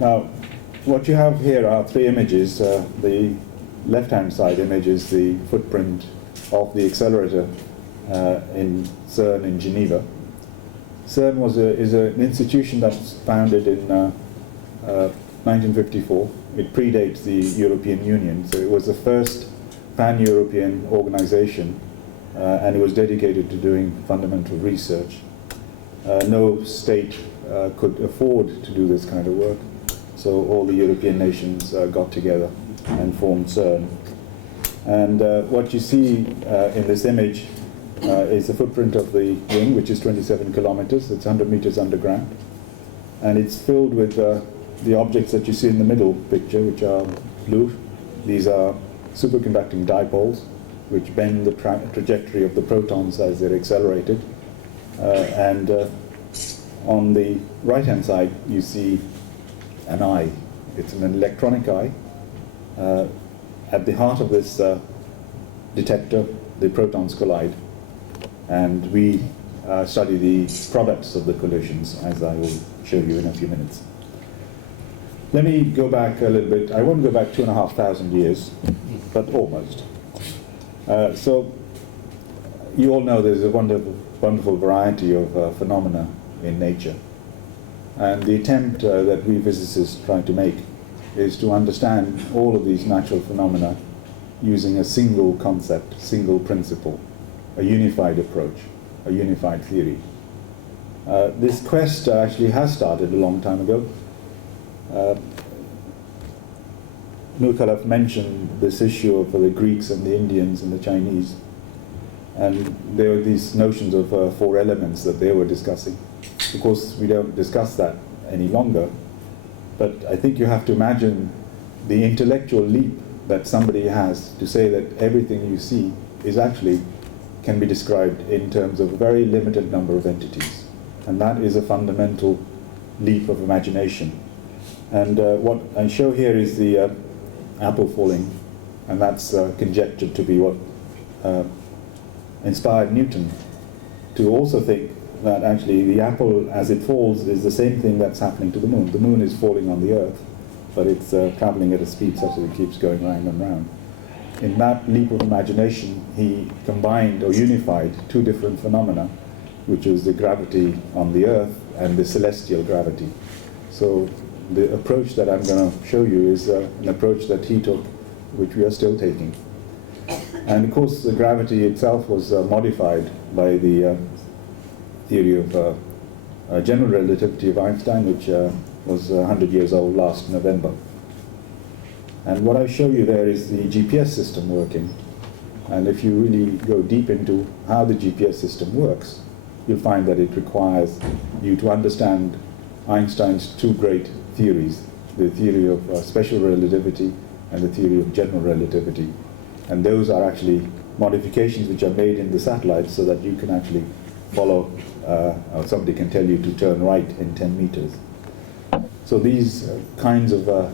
Now, what you have here are three images. The left-hand side image is the footprint of the accelerator in CERN in Geneva. CERN is an institution that's founded in 1954. It predates the European Union, so it was the first pan-European organization, and it was dedicated to doing fundamental research. No state could afford to do this kind of work, so all the European nations got together and formed CERN. And what you see in this image is the footprint of the wing, which is 27 kilometers. It's 100 meters underground. And it's filled with the objects that you see in the middle picture, which are blue. These are superconducting dipoles, which bend the trajectory of the protons as they're accelerated. And on the right-hand side, you see an eye. It's an electronic eye. At the heart of this detector, the protons collide. And we study the products of the collisions, as I will show you in a few minutes. Let me go back a little bit. I won't go back 2,500 years, but almost. So you all know there's a wonderful variety of phenomena in nature. And the attempt that we physicists try to make is to understand all of these natural phenomena using a single concept, single principle, a unified approach, a unified theory. This quest actually has started a long time ago. Nukalov mentioned this issue of the Greeks and the Indians and the Chinese, and there were these notions of four elements that they were discussing. Of course, we don't discuss that any longer, but I think you have to imagine the intellectual leap that somebody has to say that everything you see is actually can be described in terms of a very limited number of entities. And that is a fundamental leap of imagination. And what I show here is the apple falling, and that's conjectured to be what inspired Newton to also think that actually the apple, as it falls, is the same thing that's happening to the moon. The moon is falling on the Earth, but it's traveling at a speed such that it keeps going round and round. In that leap of imagination, he combined or unified two different phenomena, which was the gravity on the Earth and the celestial gravity. So the approach that I'm going to show you is an approach that he took, which we are still taking. And of course, the gravity itself was modified by the theory of general relativity of Einstein, which was 100 years old last November. And what I show you there is the GPS system working. And if you really go deep into how the GPS system works, you'll find that it requires you to understand Einstein's two great theories, the theory of special relativity and the theory of general relativity. And those are actually modifications which are made in the satellites so that you can actually follow, or somebody can tell you to turn right in 10 meters. So these kinds of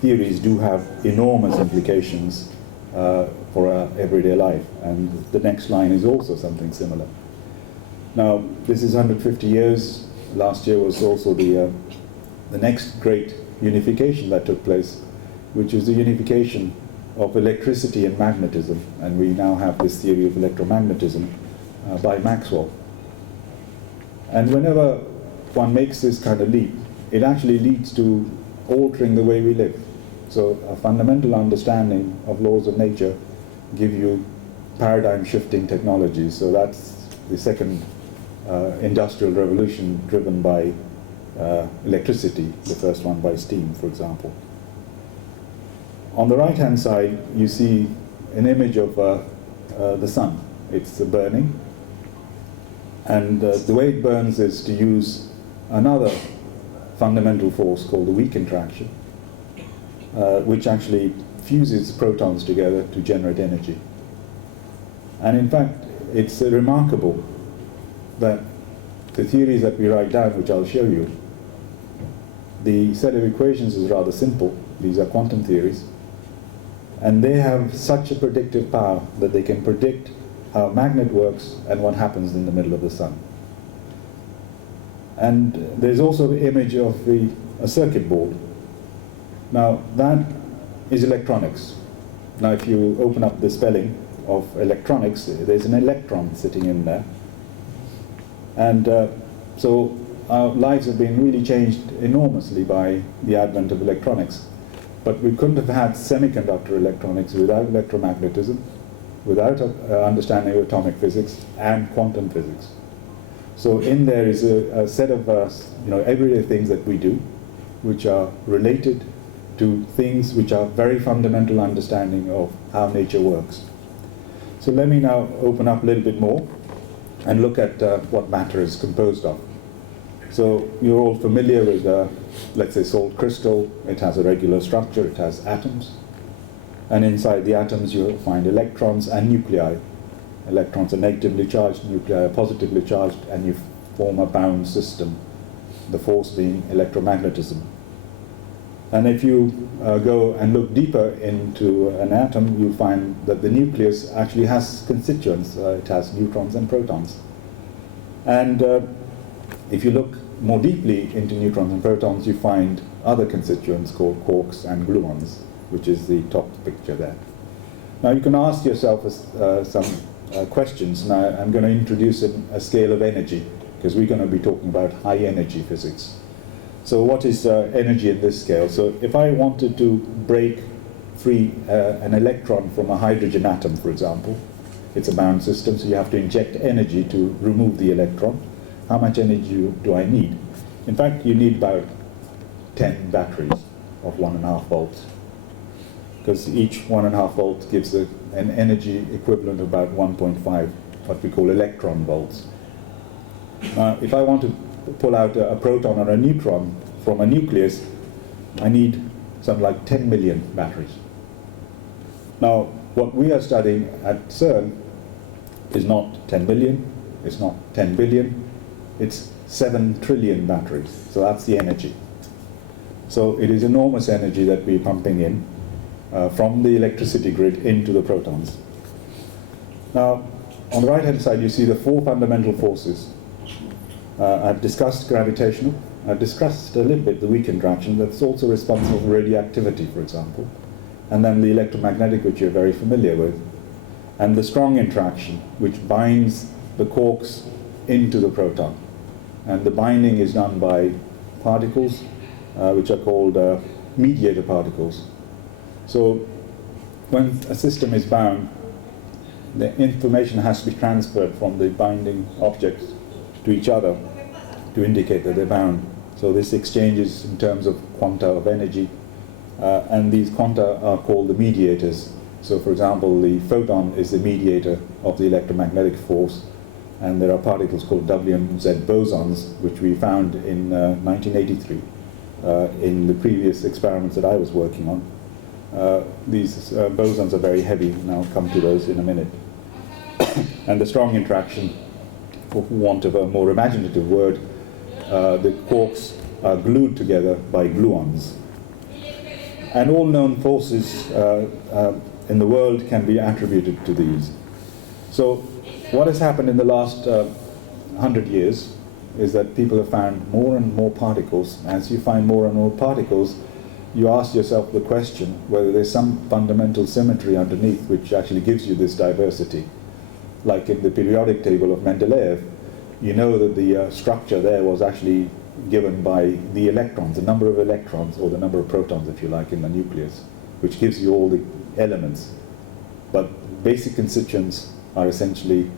theories do have enormous implications for our everyday life, and the next line is also something similar. Now, this is 150 years. Last year was also the next great unification that took place, which is the unification of electricity and magnetism, and we now have this theory of electromagnetism by Maxwell. And whenever one makes this kind of leap, it actually leads to altering the way we live. So a fundamental understanding of laws of nature give you paradigm-shifting technologies. So that's the second industrial revolution driven by electricity, the first one by steam, for example. On the right-hand side, you see an image of the sun. It's burning. And the way it burns is to use another fundamental force called the weak interaction, which actually fuses protons together to generate energy. And in fact, it's remarkable that the theories that we write down, which I'll show you, the set of equations is rather simple. These are quantum theories. And they have such a predictive power that they can predict how a magnet works and what happens in the middle of the sun. And there's also the image of the a circuit board. Now that is electronics. Now if you open up the spelling of electronics, there's an electron sitting in there. And so our lives have been really changed enormously by the advent of electronics. But we couldn't have had semiconductor electronics without electromagnetism, without understanding of atomic physics and quantum physics. So in there is a set of everyday things that we do, which are related to things which are very fundamental understanding of how nature works. So let me now open up a little bit more and look at what matter is composed of. So you're all familiar with, let's say, salt crystal. It has a regular structure, it has atoms. And inside the atoms you'll find electrons and nuclei. Electrons are negatively charged, nuclei are positively charged, and you form a bound system, the force being electromagnetism. And if you go and look deeper into an atom, you'll find that the nucleus actually has constituents. It has neutrons and protons. And if you look more deeply into neutrons and protons, you find other constituents called quarks and gluons, which is the top picture there. Now you can ask yourself some questions. Now I'm going to introduce a scale of energy, because we're going to be talking about high energy physics. So what is energy in this scale? So if I wanted to break free an electron from a hydrogen atom, for example, it's a bound system, so you have to inject energy to remove the electron. How much energy do I need? In fact, you need about 10 batteries of 1.5 volts, because each 1.5 volts gives an energy equivalent of about 1.5, what we call electron volts. Now, if I want to pull out a proton or a neutron from a nucleus, I need something like 10 million batteries. Now, what we are studying at CERN is not 10 million, it's not 10 billion, it's 7 trillion batteries. So that's the energy. So it is enormous energy that we're pumping in from the electricity grid into the protons. Now, on the right-hand side, you see the 4 fundamental forces. I've discussed gravitational. I've discussed a little bit the weak interaction that's also responsible for radioactivity, for example. And then the electromagnetic, which you're very familiar with. And the strong interaction, which binds the quarks into the proton. And the binding is done by particles, which are called mediator particles. So when a system is bound, the information has to be transferred from the binding objects to each other to indicate that they're bound. So this exchanges in terms of quanta of energy, and these quanta are called the mediators. So for example, the photon is the mediator of the electromagnetic force, and there are particles called W and Z bosons, which we found in 1983 in the previous experiments that I was working on. These bosons are very heavy, and I'll come to those in a minute. And the strong interaction, for want of a more imaginative word, the quarks are glued together by gluons. And all known forces in the world can be attributed to these. So what has happened in the last 100 years is that people have found more and more particles. As you find more and more particles, you ask yourself the question whether there's some fundamental symmetry underneath which actually gives you this diversity. Like in the periodic table of Mendeleev, you know that the structure there was actually given by the electrons, the number of electrons, or the number of protons, if you like, in the nucleus, which gives you all the elements. But basic constituents are essentially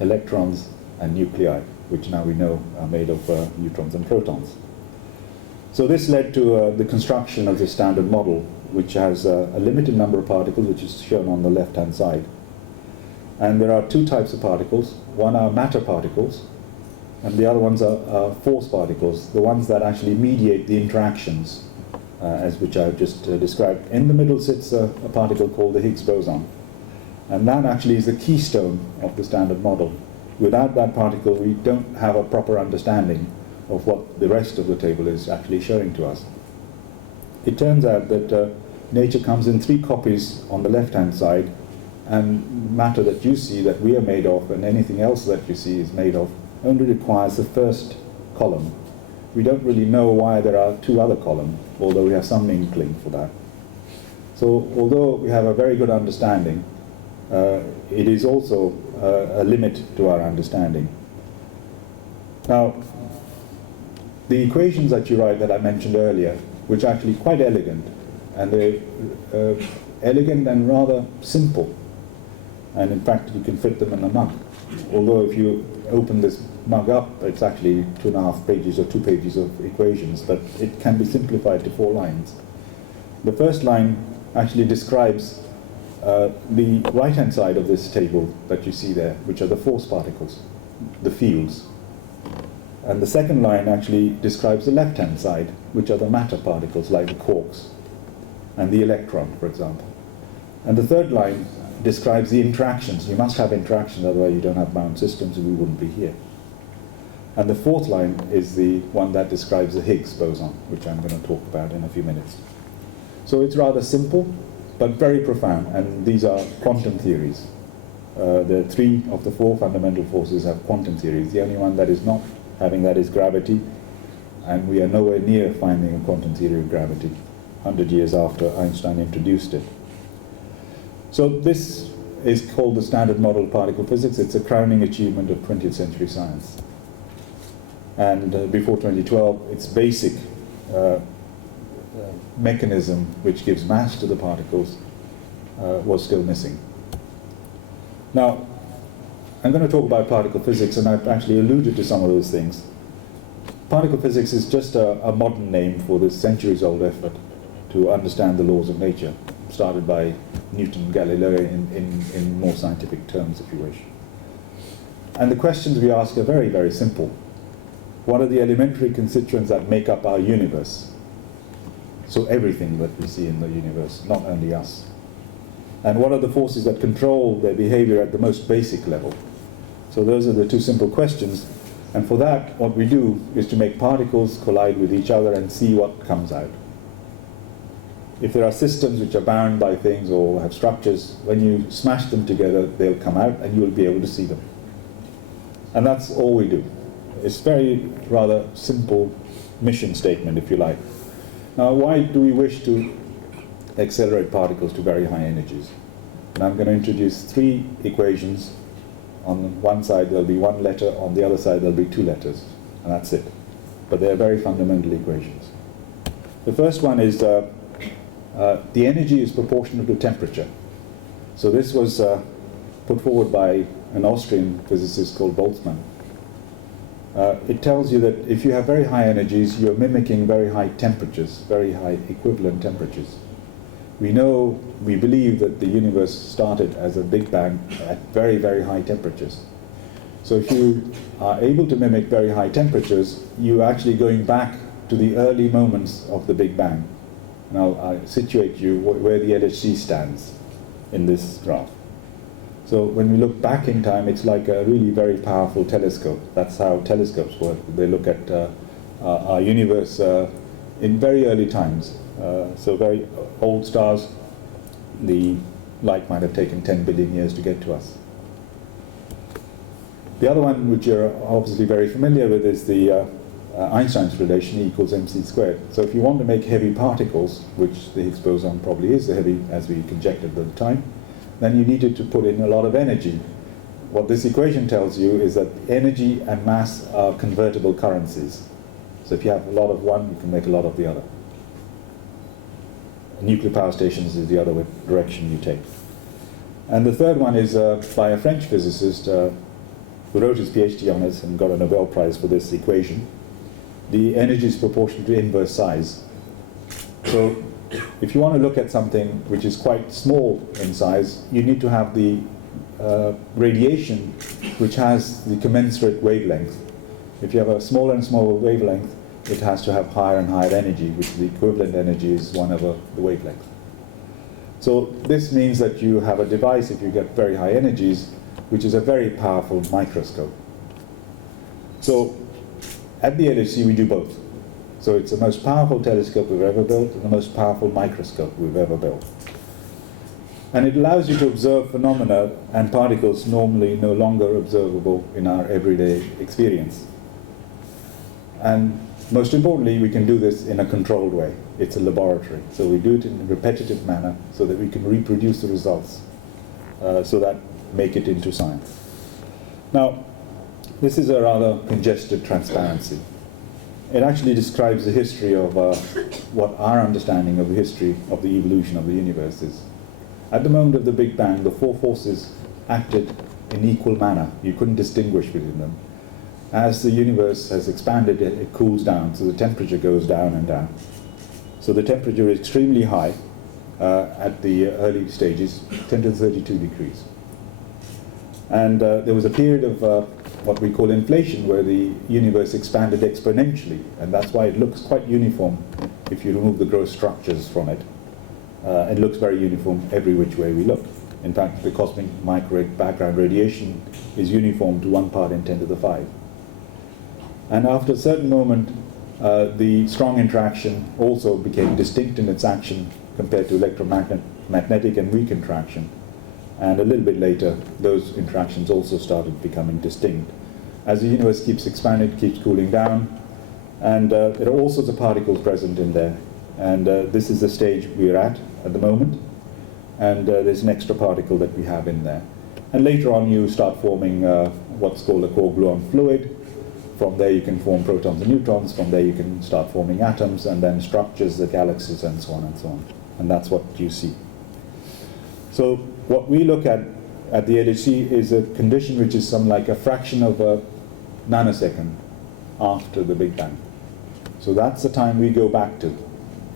electrons and nuclei, which now we know are made of neutrons and protons. So this led to the construction of the standard model, which has a limited number of particles, which is shown on the left-hand side. And there are 2 types of particles. One are matter particles, and the other ones are force particles, the ones that actually mediate the interactions, as which I've just described. In the middle sits a particle called the Higgs boson, and that actually is the keystone of the standard model. Without that particle, we don't have a proper understanding of what the rest of the table is actually showing to us. It turns out that nature comes in 3 copies on the left-hand side, and matter that you see that we are made of, and anything else that you see is made of, only requires the first column. we don't really know why there are two other columns, although we have some inkling for that. So although we have a very good understanding, it is also a limit to our understanding. Now, the equations that you write that I mentioned earlier, which are actually quite elegant, and they're elegant and rather simple, and in fact you can fit them in a mug. Although if you open this mug up, it's actually 2.5 pages or 2 pages of equations, but it can be simplified to 4 lines. The first line actually describes the right-hand side of this table that you see there, which are the force particles, the fields. And the second line actually describes the left-hand side, which are the matter particles, like the quarks and the electron, for example. And the third line describes the interactions. You must have interactions, otherwise you don't have bound systems and we wouldn't be here. And the fourth line is the one that describes the Higgs boson, which I'm going to talk about in a few minutes. So it's rather simple, but very profound, and these are quantum theories. The 3 of the 4 fundamental forces have quantum theories. The only one that is not having that is gravity, and we are nowhere near finding a quantum theory of gravity 100 years after Einstein introduced it. So this is called the standard model of particle physics. It's a crowning achievement of 20th century science. And before 2012, its basic mechanism which gives mass to the particles was still missing. Now, I'm going to talk about particle physics, and I've actually alluded to some of those things. Particle physics is just a modern name for this centuries-old effort to understand the laws of nature, started by Newton and Galileo in more scientific terms, if you wish. And the questions we ask are very, very simple. What are the elementary constituents that make up our universe? So everything that we see in the universe, not only us. And what are the forces that control their behavior at the most basic level? So those are the 2 simple questions. And for that, what we do is to make particles collide with each other and see what comes out. If there are systems which are bound by things or have structures, when you smash them together, they'll come out and you'll be able to see them. And that's all we do. It's very rather simple mission statement, if you like. Now, why do we wish to accelerate particles to very high energies? And I'm going to introduce 3 equations. On one side there'll be 1 letter, on the other side there'll be 2 letters, and that's it. But they're very fundamental equations. The first one is the energy is proportional to temperature. So this was put forward by an Austrian physicist called Boltzmann. It tells you that if you have very high energies, you're mimicking very high temperatures, very high equivalent temperatures. We believe that the universe started as a Big Bang at very, very high temperatures. So if you are able to mimic very high temperatures, you're actually going back to the early moments of the Big Bang. And I'll situate you where the LHC stands in this graph. So when we look back in time, it's like a really very powerful telescope. That's how telescopes work. They look at our universe in very early times. So very old stars, the light might have taken 10 billion years to get to us. The other one, which you're obviously very familiar with, is the Einstein's relation, E equals mc squared. So if you want to make heavy particles, which the Higgs boson probably is the heavy, as we conjectured at the time, then you needed to put in a lot of energy. What this equation tells you is that energy and mass are convertible currencies. So if you have a lot of one, you can make a lot of the other. Nuclear power stations is the other direction you take. And the third one is by a French physicist who wrote his PhD on it and got a Nobel Prize for this equation. The energy is proportional to inverse size. So if you want to look at something which is quite small in size, you need to have the radiation which has the commensurate wavelength. If you have a smaller and smaller wavelength, it has to have higher and higher energy, which the equivalent energy is 1 over the wavelength. So this means that you have a device, if you get very high energies, which is a very powerful microscope. So at the LHC we do both. So it's the most powerful telescope we've ever built and the most powerful microscope we've ever built. And it allows you to observe phenomena and particles normally no longer observable in our everyday experience. And most importantly, we can do this in a controlled way. It's a laboratory. So we do it in a repetitive manner so that we can reproduce the results, so that make it into science. Now, this is a rather congested transparency. It actually describes the history of what our understanding of the history of the evolution of the universe is. At the moment of the Big Bang, the four forces acted in equal manner. You couldn't distinguish between them. As the universe has expanded, it cools down, so the temperature goes down and down. So the temperature is extremely high at the early stages, 10 to the 32 degrees. And there was a period of what we call inflation, where the universe expanded exponentially, and that's why it looks quite uniform if you remove the gross structures from it. It looks very uniform every which way we look. In fact, the cosmic microwave background radiation is uniform to 1 part in 10 to the 5. And after a certain moment, the strong interaction also became distinct in its action compared to electromagnetic and weak interaction. And a little bit later, those interactions also started becoming distinct. As the universe keeps expanding, it keeps cooling down, and there are all sorts of particles present in there. And this is the stage we're at the moment. And there's an extra particle that we have in there. And later on, you start forming what's called a core gluon fluid. From there, you can form protons and neutrons. From there, you can start forming atoms, and then structures, the galaxies, and so on and so on. And that's what you see. So what we look at the LHC is a condition which is some like a fraction of a nanosecond after the Big Bang. So that's the time we go back to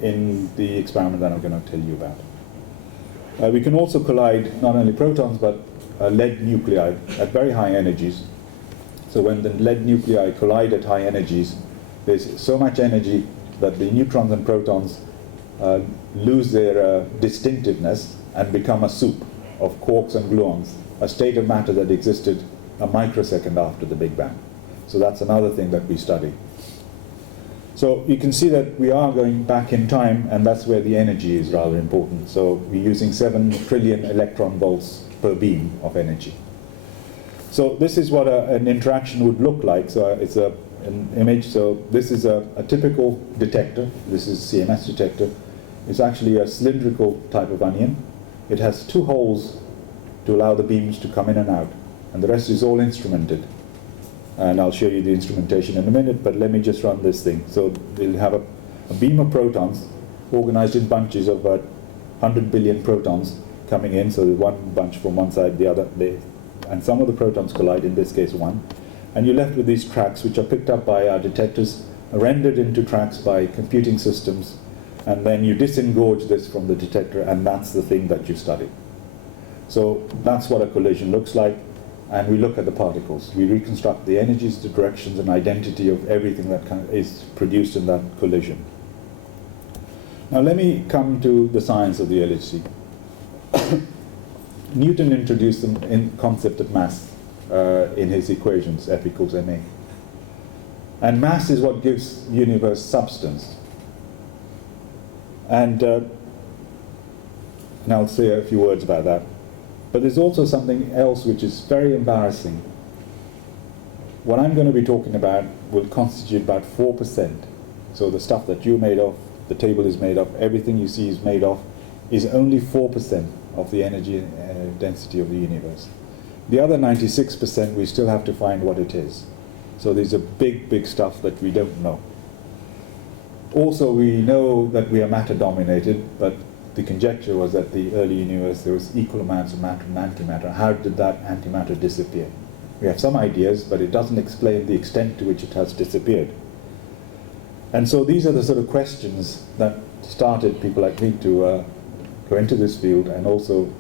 in the experiment that I'm going to tell you about. We can also collide not only protons but lead nuclei at very high energies. So when the lead nuclei collide at high energies, there's so much energy that the neutrons and protons lose their distinctiveness and become a soup of quarks and gluons, a state of matter that existed a microsecond after the Big Bang. So that's another thing that we study. So you can see that we are going back in time, and that's where the energy is rather important. So we're using 7 trillion electron volts per beam of energy. So this is what an interaction would look like. So it's an image. So this is a typical detector. This is a CMS detector. It's actually a cylindrical type of onion. It has 2 holes to allow the beams to come in and out, and the rest is all instrumented. And I'll show you the instrumentation in a minute, but let me just run this thing. So we'll have a beam of protons organized in bunches of 100 billion protons coming in, so one bunch from one side, the other, and some of the protons collide, in this case 1. And you're left with these tracks, which are picked up by our detectors, rendered into tracks by computing systems, and then you disengorge this from the detector, and that's the thing that you study. So that's what a collision looks like, and we look at the particles. We reconstruct the energies, the directions, and identity of everything that is produced in that collision. Now let me come to the science of the LHC. Newton introduced the concept of mass in his equations, F equals ma. And mass is what gives the universe substance. And I'll say a few words about that. But there's also something else which is very embarrassing. What I'm going to be talking about will constitute about 4%. So the stuff that you're made of, the table is made of, everything you see is made of, is only 4% of the energy density of the universe. The other 96%, we still have to find what it is. So there's a big, big stuff that we don't know. Also, we know that we are matter-dominated, but the conjecture was that the early universe, there was equal amounts of matter and antimatter. How did that antimatter disappear? We have some ideas, but it doesn't explain the extent to which it has disappeared. And so these are the sort of questions that started people like me to go into this field, and also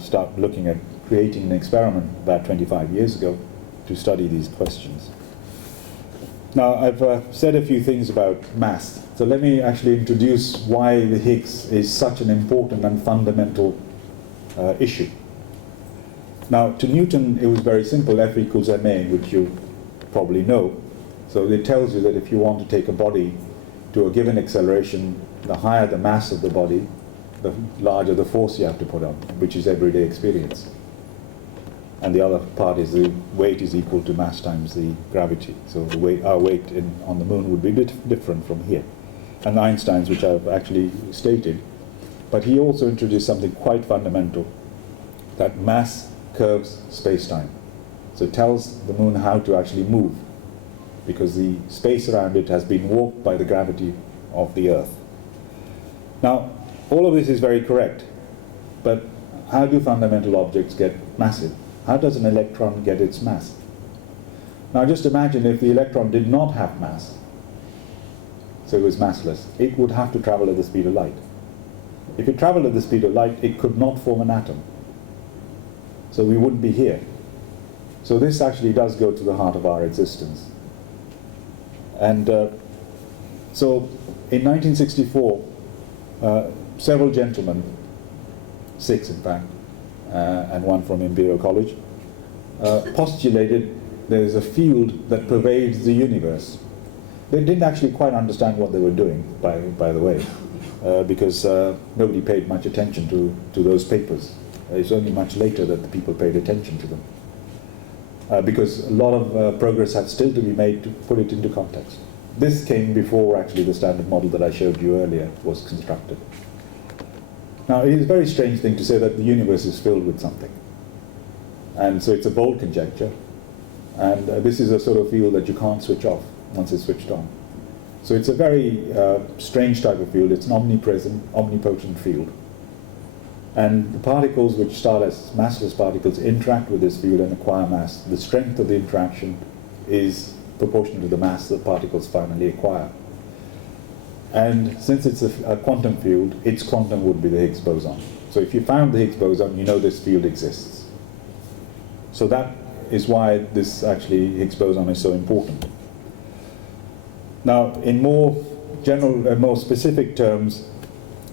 start looking at creating an experiment about 25 years ago to study these questions. Now, I've said a few things about mass, so let me actually introduce why the Higgs is such an important and fundamental issue. Now, to Newton, it was very simple, F equals ma, which you probably know. So it tells you that if you want to take a body to a given acceleration, the higher the mass of the body, the larger the force you have to put on, which is everyday experience. and the other part is the weight is equal to mass times the gravity. So the weight, our weight on the moon would be a bit different from here. And Einstein's, which I've actually stated, but he also introduced something quite fundamental, that mass curves space-time. So it tells the moon how to actually move, because the space around it has been warped by the gravity of the Earth. Now, all of this is very correct, but how do fundamental objects get massive? How does an electron get its mass? Now just imagine if the electron did not have mass, so it was massless, it would have to travel at the speed of light. If it traveled at the speed of light, it could not form an atom. So we wouldn't be here. So this actually does go to the heart of our existence. And so in 1964, several gentlemen, 6 in fact, and one from Imperial College, postulated there is a field that pervades the universe. They didn't actually quite understand what they were doing, by the way, because nobody paid much attention to those papers. It's only much later that the people paid attention to them, because a lot of progress had still to be made to put it into context. This came before actually the standard model that I showed you earlier was constructed. Now, it is a very strange thing to say that the universe is filled with something. And so it's a bold conjecture. And this is a sort of field that you can't switch off once it's switched on. So it's a very strange type of field. It's an omnipresent, omnipotent field. And the particles which start as massless particles interact with this field and acquire mass. The strength of the interaction is proportional to the mass that particles finally acquire. And since it's a quantum field, its quantum would be the Higgs boson. So if you found the Higgs boson, you know this field exists. So that is why this actually Higgs boson is so important. Now, in more general, more specific terms,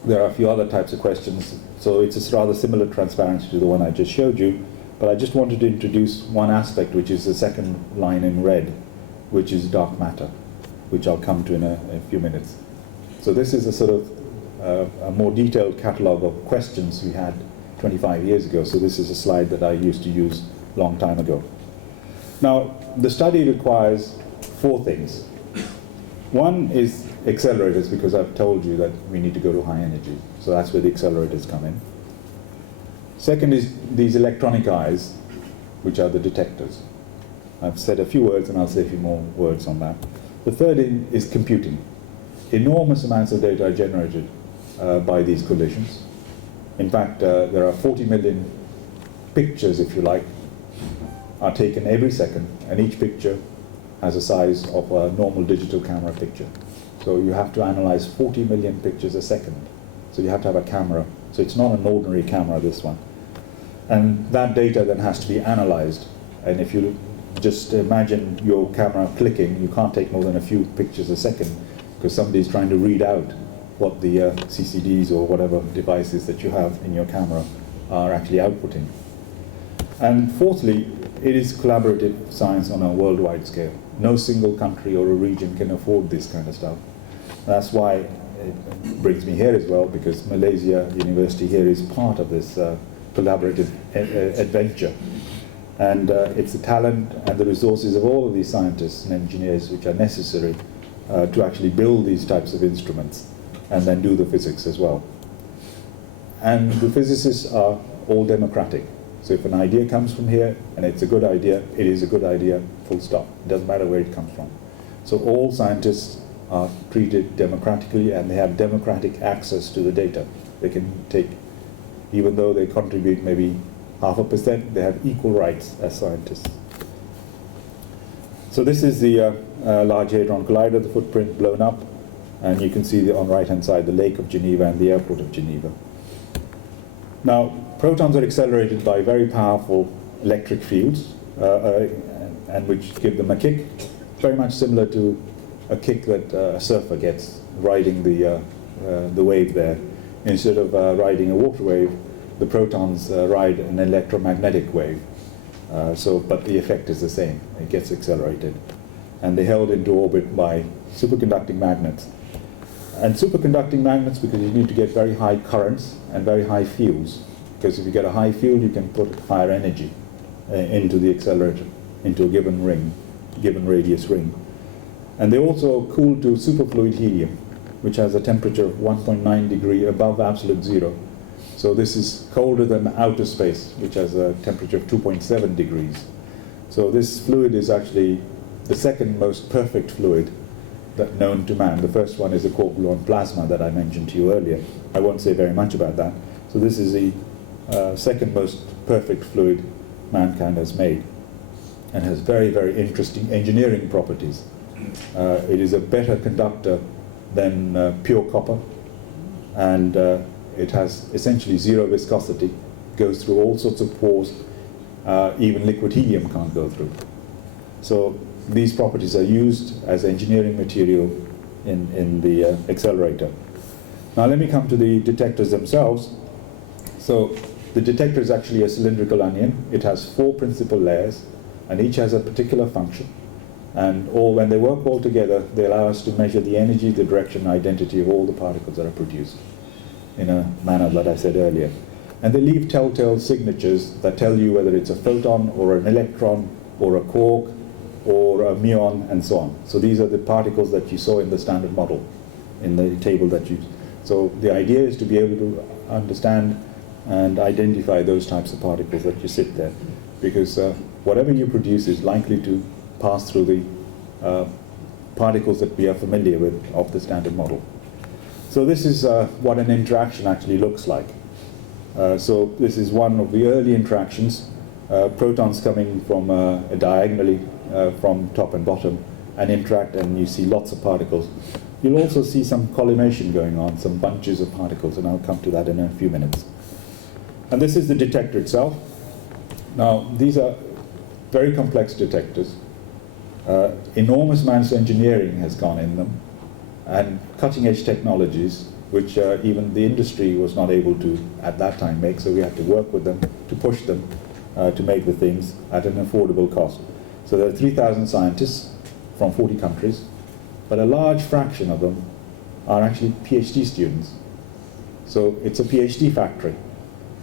there are a few other types of questions. So it's a rather similar transparency to the one I just showed you, but I just wanted to introduce one aspect, which is the second line in red, which is dark matter, which I'll come to in a few minutes. So this is a sort of a more detailed catalogue of questions we had 25 years ago. So this is a slide that I used to use a long time ago. Now, the study requires 4 things. One is accelerators, because I've told you that we need to go to high energy. So that's where the accelerators come in. Second is these electronic eyes, which are the detectors. I've said a few words and I'll say a few more words on that. The third is computing. Enormous amounts of data are generated by these collisions. In fact, there are 40 million pictures, if you like, are taken every second, and each picture has a size of a normal digital camera picture. So you have to analyze 40 million pictures a second. So you have to have a camera. So it's not an ordinary camera, this one. And that data then has to be analyzed. And if you just imagine your camera clicking, you can't take more than a few pictures a second, because somebody's trying to read out what the CCDs or whatever devices that you have in your camera are actually outputting. And fourthly, it is collaborative science on a worldwide scale. No single country or a region can afford this kind of stuff. That's why it brings me here as well, because Malaysia University here is part of this collaborative adventure. And it's the talent and the resources of all of these scientists and engineers which are necessary to actually build these types of instruments and then do the physics as well. And the physicists are all democratic. So if an idea comes from here and it's a good idea, it is a good idea, full stop. It doesn't matter where it comes from. So all scientists are treated democratically and they have democratic access to the data. They can take, even though they contribute maybe 0.5%, they have equal rights as scientists. So this is the Large Hadron Collider, the footprint blown up, and you can see on the right-hand side the Lake of Geneva and the Airport of Geneva. Now, protons are accelerated by very powerful electric fields, and which give them a kick, very much similar to a kick that a surfer gets riding the wave there. Instead of riding a water wave, the protons ride an electromagnetic wave. But the effect is the same. It gets accelerated. And they're held into orbit by superconducting magnets. And superconducting magnets, because you need to get very high currents and very high fields. Because if you get a high field, you can put higher energy. into the accelerator, into a given ring, given radius ring. And they also cool to superfluid helium, which has a temperature of 1.9 degree above absolute zero. So this is colder than outer space, which has a temperature of 2.7 degrees. So this fluid is actually the second most perfect fluid that known to man. The first one is the quark gluon plasma that I mentioned to you earlier. I won't say very much about that. So this is the second most perfect fluid mankind has made, and has very, very interesting engineering properties. It is a better conductor than pure copper, and it has essentially zero viscosity, goes through all sorts of pores, even liquid helium can't go through. So these properties are used as engineering material in the accelerator. Now let me come to the detectors themselves. So the detector is actually a cylindrical onion. It has 4 principal layers, and each has a particular function. And when they work all together, they allow us to measure the energy, the direction, identity of all the particles that are produced in a manner that I said earlier. And they leave telltale signatures that tell you whether it's a photon or an electron or a quark or a muon and so on. So these are the particles that you saw in the standard model, in the table that you... So the idea is to be able to understand and identify those types of particles that you sit there, because whatever you produce is likely to pass through the particles that we are familiar with of the standard model. So this is what an interaction actually looks like. So this is one of the early interactions, protons coming from diagonally from top and bottom and interact, and you see lots of particles. You'll also see some collimation going on, some bunches of particles, and I'll come to that in a few minutes. And this is the detector itself. Now, these are very complex detectors. Enormous amounts of engineering has gone in them, and cutting-edge technologies, which even the industry was not able to, at that time, make, so we had to work with them to push them to make the things at an affordable cost. So there are 3,000 scientists from 40 countries, but a large fraction of them are actually PhD students. So it's a PhD factory.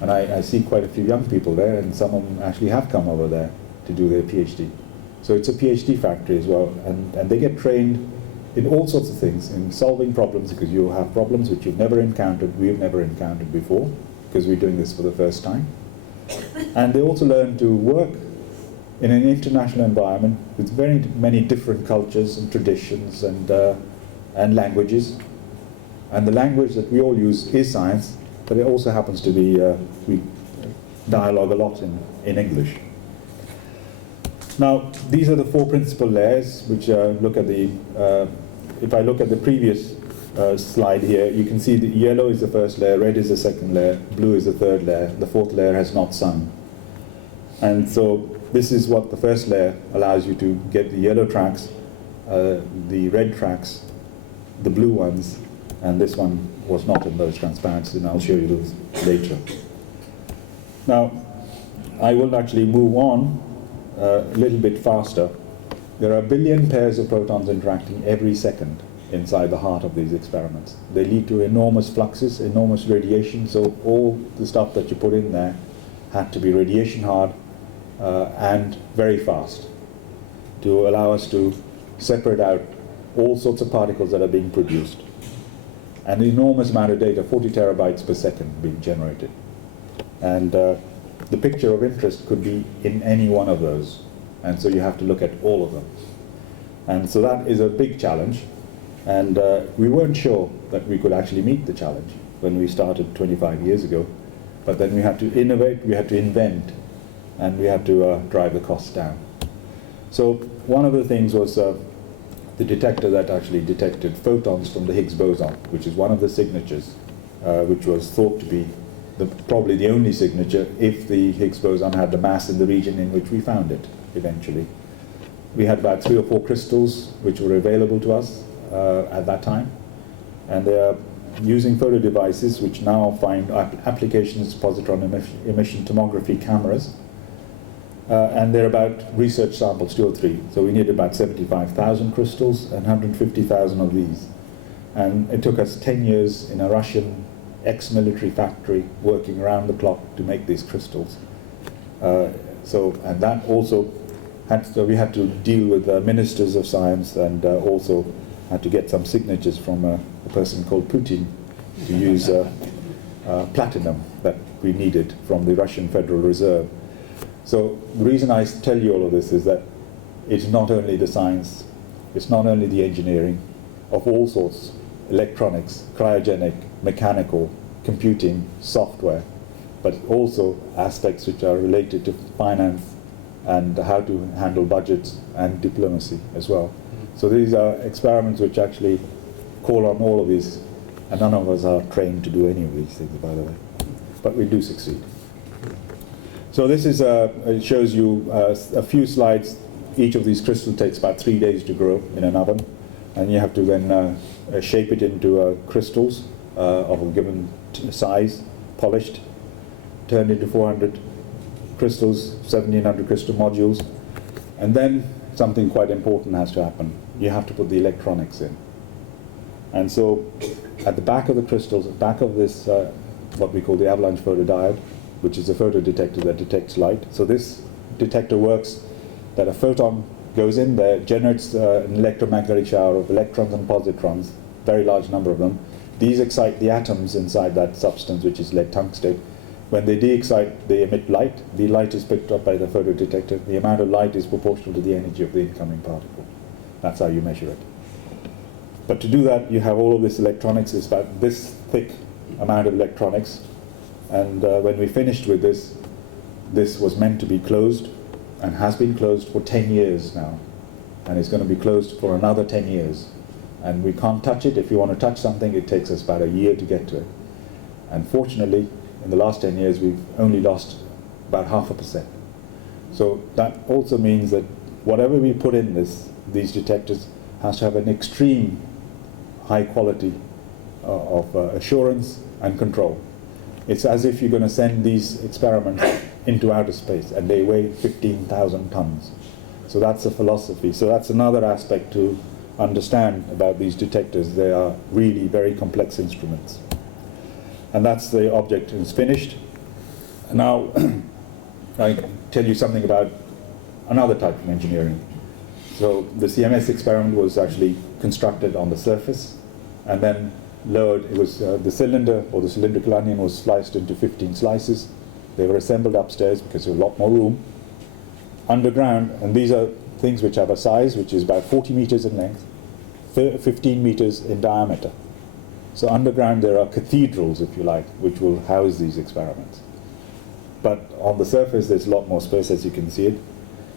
And I see quite a few young people there, and some of them actually have come over there to do their PhD. So it's a PhD factory as well, and they get trained in all sorts of things, in solving problems, because you'll have problems which you've never encountered, we've never encountered before, because we're doing this for the first time. And they also learn to work in an international environment with very many different cultures and traditions and languages. And the language that we all use is science, but it also happens to be, we dialogue a lot in English. Now, these are the 4 principal layers, which look at the, if I look at the previous slide here, you can see that yellow is the first layer, red is the second layer, blue is the third layer, the 4th layer has not sung. And so this is what the first layer allows you to get: the yellow tracks, the red tracks, the blue ones, and this one was not in those transparencies, and I'll show you those later. Now, I will actually move on a little bit faster. There are 1 billion pairs of protons interacting every second inside the heart of these experiments. They lead to enormous fluxes, enormous radiation, so all the stuff that you put in there had to be radiation hard and very fast to allow us to separate out all sorts of particles that are being produced. An enormous amount of data, 40 terabytes per second being generated. And the picture of interest could be in any one of those. And so you have to look at all of them. And so that is a big challenge. And we weren't sure that we could actually meet the challenge when we started 25 years ago. But then we had to innovate, we had to invent, and we had to drive the costs down. So one of the things was the detector that actually detected photons from the Higgs boson, which is one of the signatures, which was thought to be probably the only signature if the Higgs boson had the mass in the region in which we found it eventually. We had about 3 or 4 crystals which were available to us at that time, and they are using photo devices which now find applications, positron emission tomography cameras, and they're about research samples, 2 or 3. So we needed about 75,000 crystals and 150,000 of these. And it took us 10 years in a Russian ex-military factory working around the clock to make these crystals. So, and that also we had to deal with ministers of science, and also had to get some signatures from a person called Putin to use platinum that we needed from the Russian Federal Reserve. So the reason I tell you all of this is that it's not only the science, it's not only the engineering of all sorts, electronics, cryogenic, mechanical, computing, software, but also aspects which are related to finance and how to handle budgets and diplomacy as well. So these are experiments which actually call on all of these, and none of us are trained to do any of these things, by the way, but we do succeed. So this is it shows you a few slides. Each of these crystals takes about 3 days to grow in an oven, and you have to then shape it into crystals of a given size, polished, turned into 400 crystals, 1700 crystal modules, and then something quite important has to happen. You have to put the electronics in. And so at the back of the crystals, at the back of this, what we call the avalanche photodiode, which is a photodetector that detects light. So this detector works that a photon goes in there, generates an electromagnetic shower of electrons and positrons, very large number of them. These excite the atoms inside that substance, which is lead tungstate. When they de-excite, they emit light. The light is picked up by the photodetector. The amount of light is proportional to the energy of the incoming particle. That's how you measure it. But to do that, you have all of this electronics. It's about this thick amount of electronics. And when we finished with this, this was meant to be closed and has been closed for 10 years now. And it's going to be closed for another 10 years. And we can't touch it. If you want to touch something, it takes us about a year to get to it. And fortunately, in the last 10 years, we've only lost about 0.5%. So that also means that whatever we put in these detectors has to have an extreme high quality of assurance and control. It's as if you're going to send these experiments into outer space, and they weigh 15,000 tons. So that's a philosophy. So that's another aspect to understand about these detectors. They are really very complex instruments. And that's the object. It's finished. Now, I tell you something about another type of engineering. So the CMS experiment was actually constructed on the surface, and then lowered. It was the cylinder, or the cylindrical onion, was sliced into 15 slices. They were assembled upstairs because there was a lot more room. Underground, and these are things which have a size which is about 40 meters in length, 15 meters in diameter. So underground there are cathedrals, if you like, which will house these experiments. But on the surface there's a lot more space, as you can see it.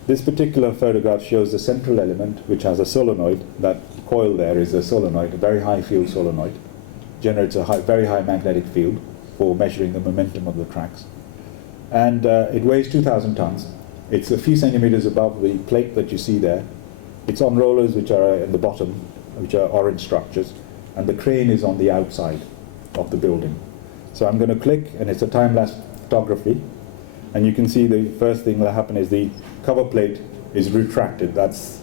This particular photograph shows the central element, which has a solenoid. That coil there is a solenoid, a very high field solenoid. Generates a very high magnetic field for measuring the momentum of the tracks. And it weighs 2,000 tons. It's a few centimeters above the plate that you see there. It's on rollers which are at the bottom, which are orange structures, and the crane is on the outside of the building. So I'm going to click, and it's a time-lapse photography, and you can see the first thing that happened is the cover plate is retracted. That's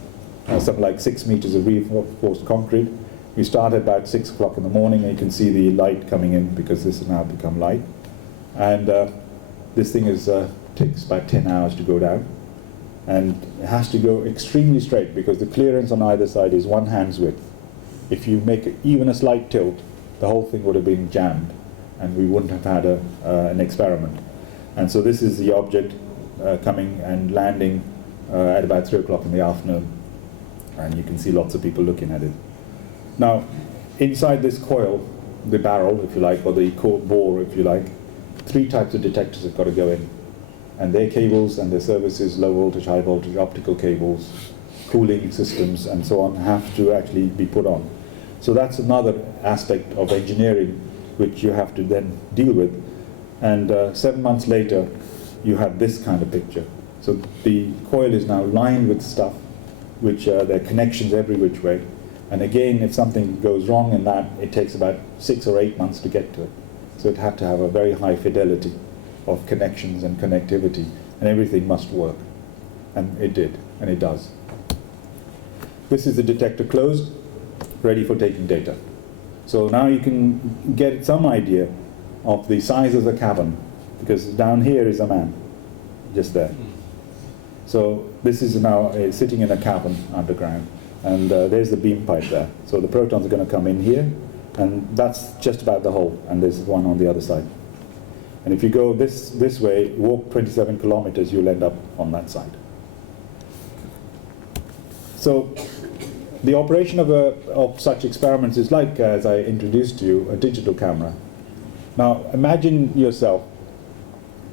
something like 6 meters of reinforced concrete. We start at about 6 o'clock in the morning, and you can see the light coming in because this has now become light. And this thing takes about 10 hours to go down. And it has to go extremely straight because the clearance on either side is 1 hand's width. If you make even a slight tilt, the whole thing would have been jammed, and we wouldn't have had an experiment. And so this is the object coming and landing at about 3 o'clock in the afternoon. And you can see lots of people looking at it. Now, inside this coil, the barrel, if you like, or the bore, if you like, 3 types of detectors have got to go in. And their cables and their services, low voltage, high voltage, optical cables, cooling systems, and so on, have to actually be put on. So that's another aspect of engineering which you have to then deal with. And 7 months later, you have this kind of picture. So the coil is now lined with stuff, which there are connections every which way. And again, if something goes wrong in that, it takes about 6 or 8 months to get to it. So it had to have a very high fidelity of connections and connectivity, and everything must work. And it did, and it does. This is the detector closed, ready for taking data. So now you can get some idea of the size of the cavern, because down here is a man, just there. So this is now sitting in a cavern underground, and there's the beam pipe there. So the protons are going to come in here, and that's just about the hole, and there's one on the other side. And if you go this way, walk 27 kilometers, you'll end up on that side. So the operation of such experiments is like, as I introduced to you, a digital camera. Now imagine yourself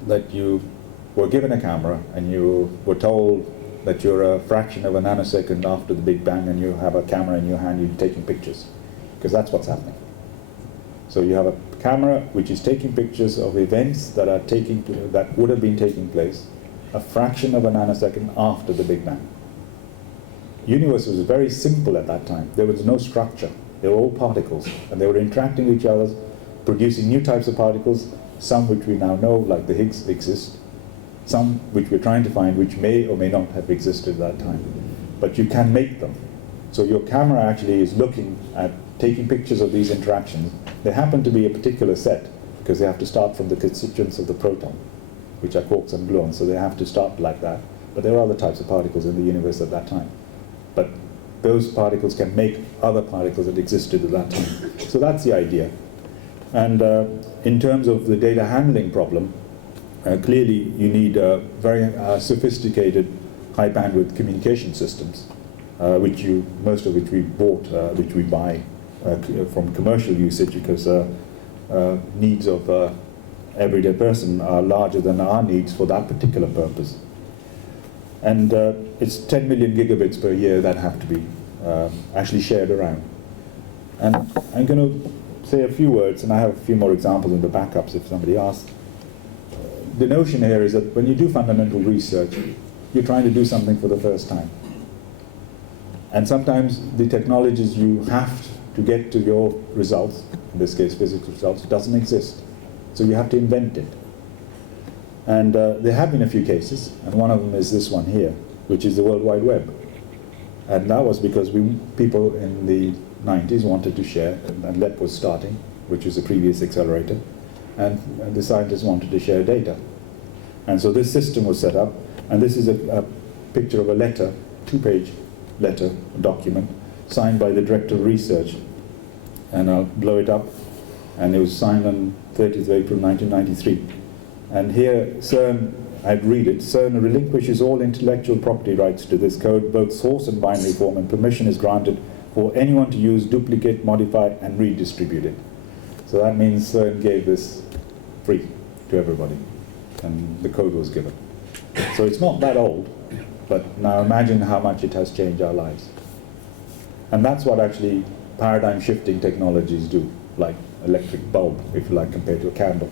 that you were given a camera and you were told that you're a fraction of a nanosecond after the Big Bang, and you have a camera in your hand, you're taking pictures, because that's what's happening. So you have a camera which is taking pictures of events that would have been taking place a fraction of a nanosecond after the Big Bang. The universe was very simple at that time. There was no structure. They were all particles, and they were interacting with each other, producing new types of particles, some which we now know, like the Higgs, exist, some which we're trying to find which may or may not have existed at that time. But you can make them. So your camera actually is looking at taking pictures of these interactions. They happen to be a particular set, because they have to start from the constituents of the proton, which are quarks and gluons, so they have to start like that. But there are other types of particles in the universe at that time. But those particles can make other particles that existed at that time. So that's the idea. And in terms of the data handling problem, clearly you need very sophisticated high bandwidth communication systems, most of which we bought, which we buy from commercial usage, because needs of everyday person are larger than our needs for that particular purpose. And it's 10 million gigabits per year that have to be actually shared around. And I'm going to say a few words, and I have a few more examples in the backups if somebody asks. The notion here is that when you do fundamental research, you're trying to do something for the first time. And sometimes the technologies you have to get to your results, in this case physics results, doesn't exist. So you have to invent it. And there have been a few cases, and one of them is this one here, which is the World Wide Web. And that was because people in the 90s wanted to share, and LEP was starting, which was the previous accelerator, and the scientists wanted to share data. And so this system was set up, and this is a picture of a letter, 2-page letter, document, signed by the Director of Research. And I'll blow it up, and it was signed on 30th of April 1993. And here, CERN, I'd read it, CERN relinquishes all intellectual property rights to this code, both source and binary form, and permission is granted for anyone to use, duplicate, modify, and redistribute it. So that means CERN gave this free to everybody, and the code was given. So it's not that old, but now imagine how much it has changed our lives. And that's what actually paradigm-shifting technologies do, like electric bulb, if you like, compared to a candle.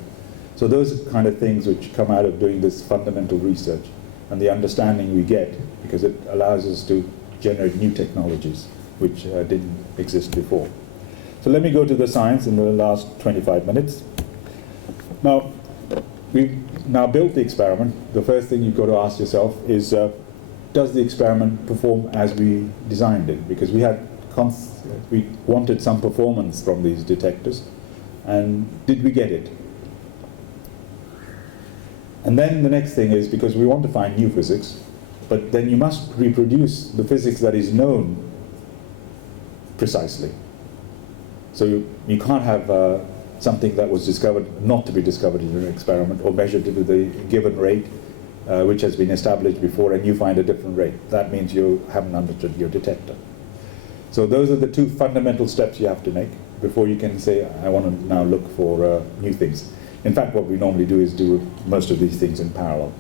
So those are kind of things which come out of doing this fundamental research, and the understanding we get, because it allows us to generate new technologies which didn't exist before. So let me go to the science in the last 25 minutes. Now, we've now built the experiment. The first thing you've got to ask yourself is, does the experiment perform as we designed it? Because we wanted some performance from these detectors, and did we get it? And then the next thing is, because we want to find new physics, but then you must reproduce the physics that is known precisely. So you can't have something that was discovered not to be discovered in an experiment, or measured with a given rate which has been established before, and you find a different rate. That means you haven't understood your detector. So those are the two fundamental steps you have to make before you can say, I want to now look for new things. In fact, what we normally do is do most of these things in parallel.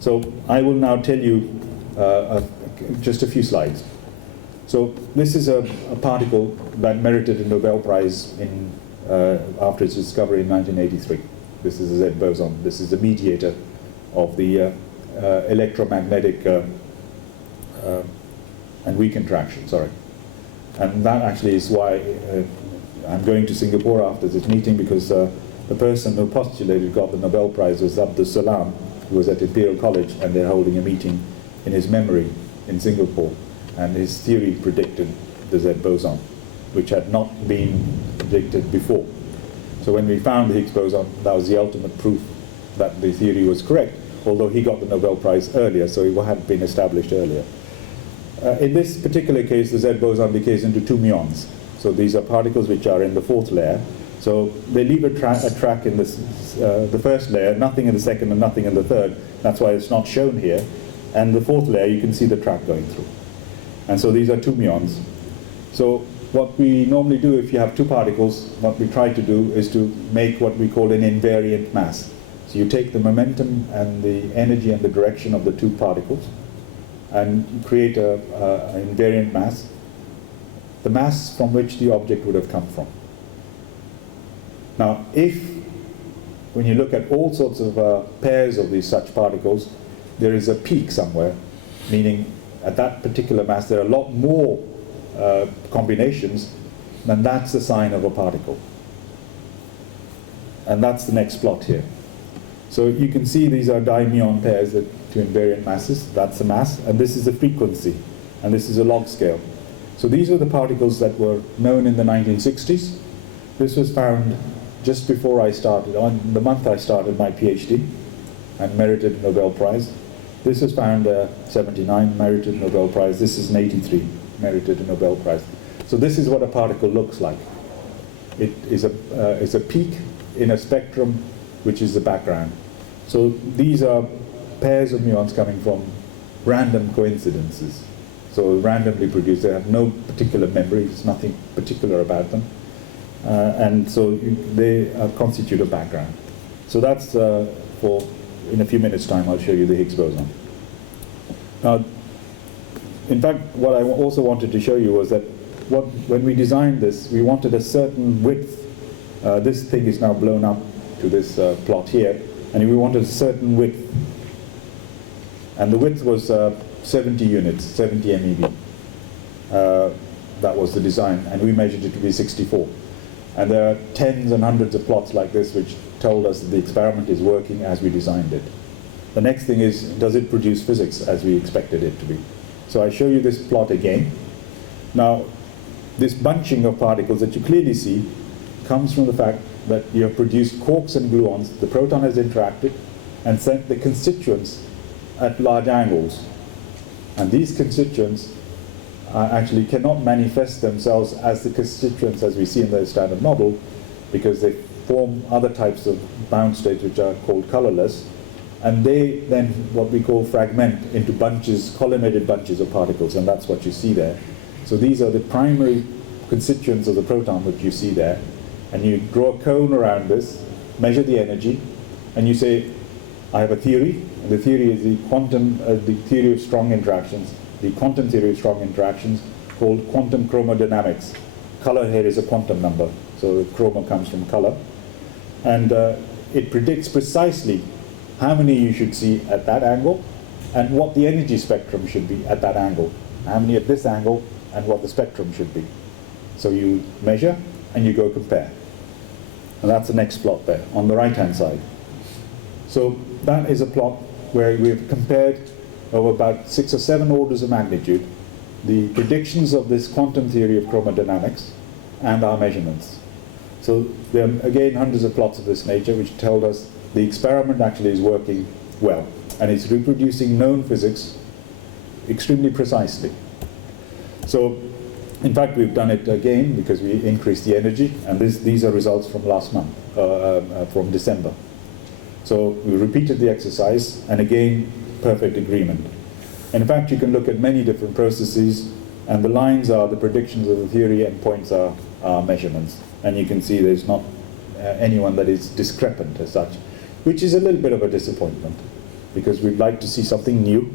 So I will now tell you just a few slides. So this is a particle that merited a Nobel Prize after its discovery in 1983. This is a Z boson. this is the mediator of the electromagnetic and weak interaction, And that actually is why I'm going to Singapore after this meeting, because the person who postulated got the Nobel Prize was Abdus Salam, who was at Imperial College, and they're holding a meeting in his memory in Singapore. And his theory predicted the Z boson, which had not been predicted before. So when we found the Higgs boson, that was the ultimate proof that the theory was correct. although he got the Nobel Prize earlier, so it had been established earlier. In this particular case, the Z boson decays into two muons. So these are particles which are in the fourth layer. So they leave a track in this, the first layer, nothing in the second and nothing in the third. That's why it's not shown here. And the fourth layer, you can see the track going through. And so these are two muons. So what we normally do if you have two particles, what we try to do is to make what we call an invariant mass. So you take the momentum and the energy and the direction of the two particles and create an invariant mass, the mass from which the object would have come from. Now, when you look at all sorts of pairs of these such particles, there is a peak somewhere, meaning at that particular mass there are a lot more combinations, then that's the sign of a particle. And that's the next plot here. So you can see these are dimuon pairs to invariant masses. That's the mass, and this is the frequency, and this is a log scale. So these were the particles that were known in the 1960s. This was found just before I started, on the month I started my PhD, and merited a Nobel Prize. This was found 79, merited a Nobel Prize. This is an 83, merited a Nobel Prize. So this is what a particle looks like. It is a peak in a spectrum which is the background. So these are pairs of muons coming from random coincidences. So randomly produced, they have no particular memory, there's nothing particular about them. And so they constitute a background. So that's in a few minutes' time, I'll show you the Higgs boson. Now, in fact, what I also wanted to show you was that when we designed this, we wanted a certain width. This thing is now blown up to this plot here, and we wanted a certain width. And the width was 70 units, 70 MeV. That was the design, and we measured it to be 64. And there are tens and hundreds of plots like this which told us that the experiment is working as we designed it. The next thing is, does it produce physics as we expected it to be? So I show you this plot again. Now, this bunching of particles that you clearly see comes from the fact that you have produced quarks and gluons, the proton has interacted and sent the constituents at large angles. And these constituents actually cannot manifest themselves as the constituents as we see in the standard model, because they form other types of bound states which are called colorless, and they then what we call fragment into bunches, collimated bunches of particles, and that's what you see there. So these are the primary constituents of the proton that you see there, and you draw a cone around this, measure the energy, and you say, I have a theory, and the theory is the theory of strong interactions, the quantum theory of strong interactions, called quantum chromodynamics. Color here is a quantum number, so the chroma comes from color. And it predicts precisely how many you should see at that angle, and what the energy spectrum should be at that angle. How many at this angle, and what the spectrum should be. So you measure, and you go compare. And that's the next plot there, on the right-hand side. So that is a plot where we've compared over about 6 or 7 orders of magnitude the predictions of this quantum theory of chromodynamics and our measurements. So there are again hundreds of plots of this nature which tell us the experiment actually is working well, and it's reproducing known physics extremely precisely. So in fact we've done it again because we increased the energy, and these are results from last month, from December. So we repeated the exercise, and again perfect agreement. In fact, you can look at many different processes, and the lines are the predictions of the theory and points are measurements. And you can see there's not anyone that is discrepant as such, which is a little bit of a disappointment, because we'd like to see something new,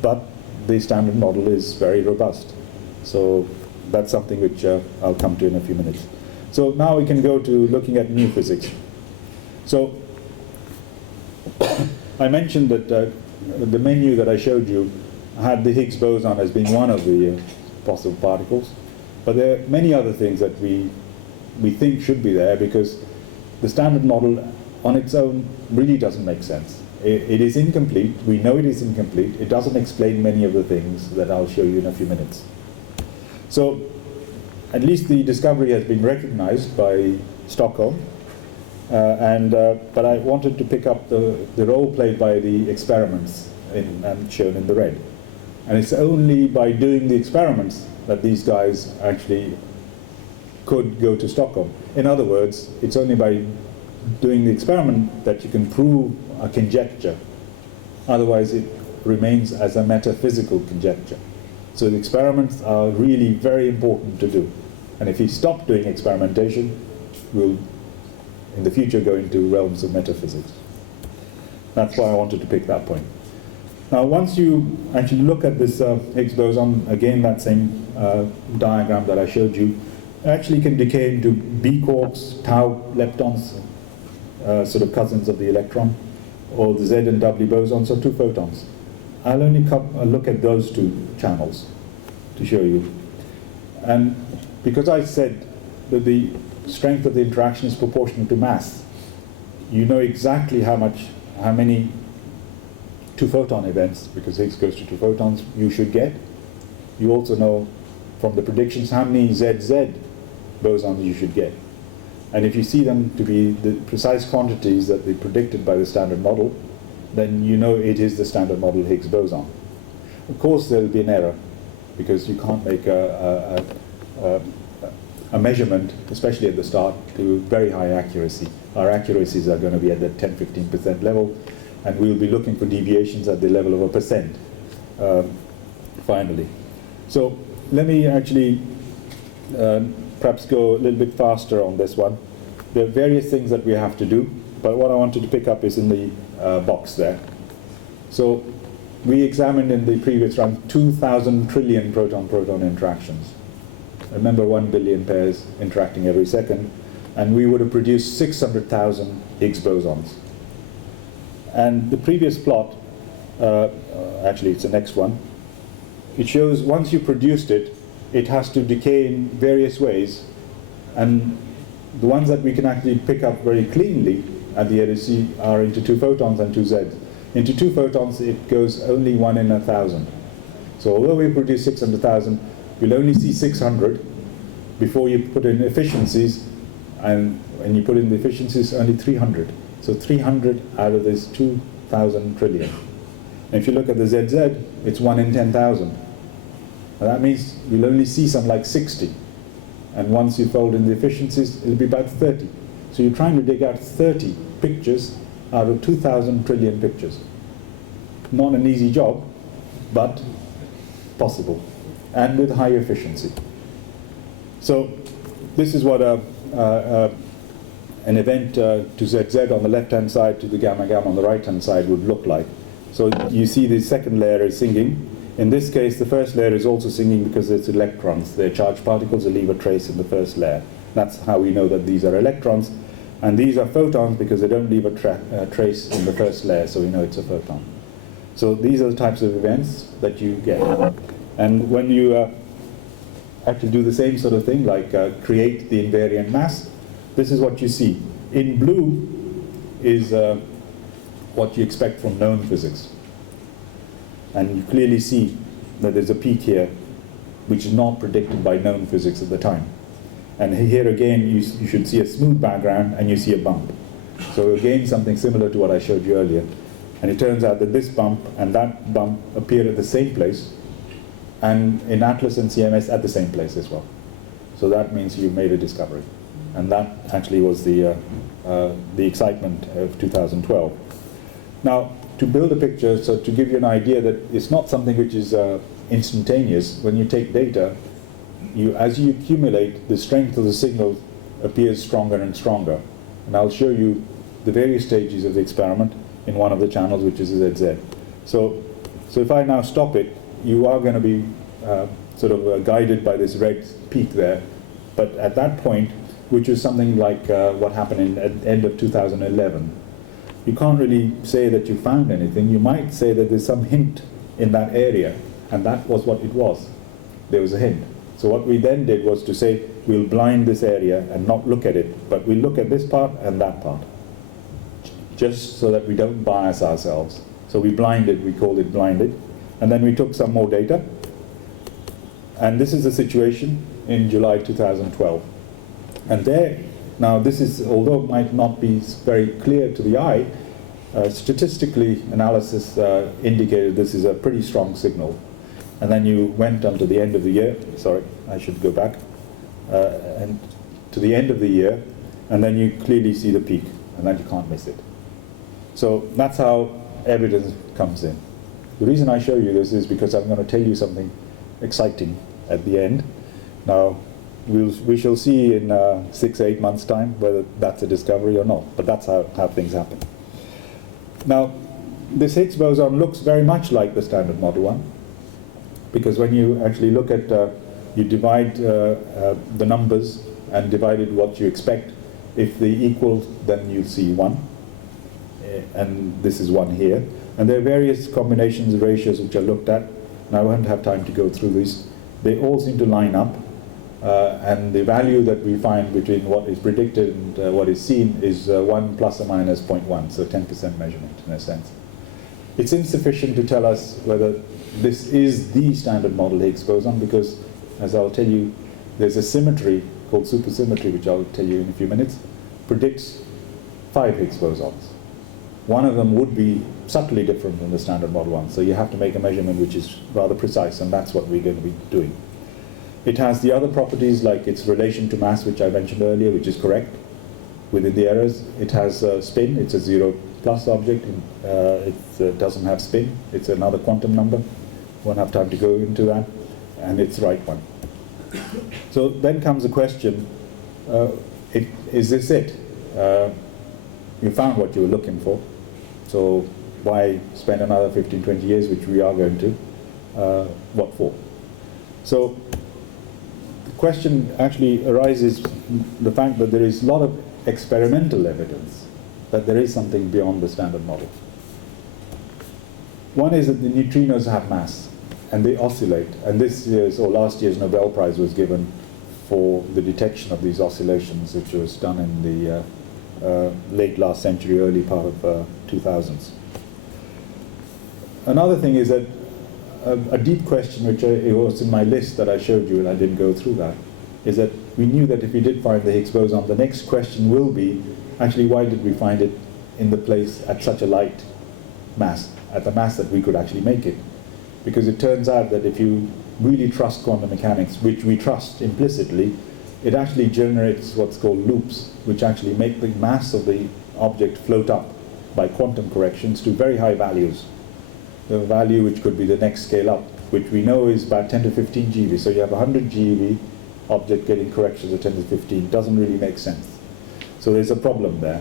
but the standard model is very robust. So that's something which I'll come to in a few minutes. So now we can go to looking at new physics. So I mentioned that the menu that I showed you had the Higgs boson as being one of the possible particles, but there are many other things that we think should be there, because the standard model on its own really doesn't make sense. It is incomplete. We know it is incomplete. It doesn't explain many of the things that I'll show you in a few minutes. So at least the discovery has been recognized by Stockholm, But I wanted to pick up the role played by the experiments and shown in the red. And it's only by doing the experiments that these guys actually could go to Stockholm. In other words, it's only by doing the experiment that you can prove a conjecture. Otherwise, it remains as a metaphysical conjecture. So the experiments are really very important to do. And if you stop doing experimentation, we'll, in the future, go into realms of metaphysics. That's why I wanted to pick that point. Now, once you actually look at this Higgs boson, again, that same diagram that I showed you, actually can decay into B quarks, tau leptons, sort of cousins of the electron, or the Z and W bosons, or two photons. I'll only look at those two channels to show you. And because I said that the strength of the interaction is proportional to mass, you know exactly how many two-photon events, because Higgs goes to two photons, you should get. You also know from the predictions how many ZZ bosons you should get. And if you see them to be the precise quantities that they predicted by the standard model, then you know it is the standard model Higgs boson. Of course, there will be an error, because you can't make a measurement, especially at the start, to very high accuracy. Our accuracies are going to be at the 10-15% level, and we'll be looking for deviations at the level of 1%, finally. So let me actually perhaps go a little bit faster on this one. There are various things that we have to do, but what I wanted to pick up is in the box there. So we examined in the previous round 2,000 trillion proton-proton interactions. Remember, 1 billion pairs interacting every second, and we would have produced 600,000 Higgs bosons. And the previous plot, actually it's the next one, it shows once you produced it, it has to decay in various ways, and the ones that we can actually pick up very cleanly at the LHC are into two photons and two Zs. Into two photons, it goes only 1 in 1,000. So although we produce 600,000, you'll only see 600 before you put in efficiencies, and when you put in the efficiencies, only 300. So 300 out of this 2,000 trillion. And if you look at the ZZ, it's 1 in 10,000. And that means you'll only see some like 60. And once you fold in the efficiencies, it'll be about 30. So you're trying to dig out 30 pictures out of 2,000 trillion pictures. Not an easy job, but possible, and with high efficiency. So this is what an event to ZZ on the left-hand side to the gamma-gamma on the right-hand side would look like. So you see the second layer is singing. In this case, the first layer is also singing because it's electrons. They're charged particles that leave a trace in the first layer. That's how we know that these are electrons. And these are photons because they don't leave a trace in the first layer, so we know it's a photon. So these are the types of events that you get. And when you actually do the same sort of thing, like create the invariant mass, this is what you see. In blue is what you expect from known physics. And you clearly see that there's a peak here, which is not predicted by known physics at the time. And here again, you should see a smooth background, and you see a bump. So again, something similar to what I showed you earlier. And it turns out that this bump and that bump appear at the same place, and in Atlas and CMS at the same place as well. So that means you've made a discovery. And that actually was the excitement of 2012. Now, to build a picture, so to give you an idea that it's not something which is instantaneous, when you take data, as you accumulate, the strength of the signal appears stronger and stronger. And I'll show you the various stages of the experiment in one of the channels, which is ZZ. So if I now stop it, you are going to be sort of guided by this red peak there. But at that point, which is something like what happened at the end of 2011, you can't really say that you found anything. You might say that there's some hint in that area, and that was what it was. There was a hint. So what we then did was to say, we'll blind this area and not look at it, but we'll look at this part and that part, just so that we don't bias ourselves. So we blinded, we called it blinded, and then we took some more data, and this is the situation in July 2012. And there Now this is, although it might not be very clear to the eye, statistically analysis indicated this is a pretty strong signal. And then you went until the end of the year, sorry, I should go back, and to the end of the year, and then you clearly see the peak, and then you can't miss it. So that's how evidence comes in. The reason I show you this is because I'm going to tell you something exciting at the end. Now, we shall see in 6 or 8 months' time whether that's a discovery or not, but that's how things happen. Now, this Higgs boson looks very much like the Standard Model one, because when you actually look at, you divide the numbers and divide it what you expect. If they equal, then you see 1, and this is 1 here. And there are various combinations of ratios which are looked at, and I won't have time to go through these. They all seem to line up, and the value that we find between what is predicted and what is seen is 1 plus or minus 0.1, so 10% measurement in a sense. It's insufficient to tell us whether this is the Standard Model Higgs boson, because, as I'll tell you, there's a symmetry called supersymmetry, which I'll tell you in a few minutes, predicts 5 Higgs bosons. One of them would be subtly different from the Standard Model one, so you have to make a measurement which is rather precise, and that's what we're going to be doing. It has the other properties like its relation to mass, which I mentioned earlier, which is correct within the errors. It has spin, it's a 0 plus object, it doesn't have spin, it's another quantum number. Won't have time to go into that, and it's the right one. So then comes the question, is this it? You found what you were looking for, so why spend another 15, 20 years, which we are going to? What for? So the question actually arises the fact that there is a lot of experimental evidence that there is something beyond the Standard Model. One is that the neutrinos have mass, and they oscillate, and this year's or last year's Nobel Prize was given for the detection of these oscillations, which was done in the late last century, early part of 2000s. Another thing is that a deep question, which it was in my list that I showed you, and I didn't go through that, is that we knew that if we did find the Higgs boson, the next question will be, actually, why did we find it in the place at such a light mass, at the mass that we could actually make it? Because it turns out that if you really trust quantum mechanics, which we trust implicitly, it actually generates what's called loops, which actually make the mass of the object float up by quantum corrections to very high values. The value which could be the next scale up, which we know is about 10 to 15 GeV. So you have 100 GeV object getting corrections of 10 to 15. Doesn't really make sense. So there's a problem there.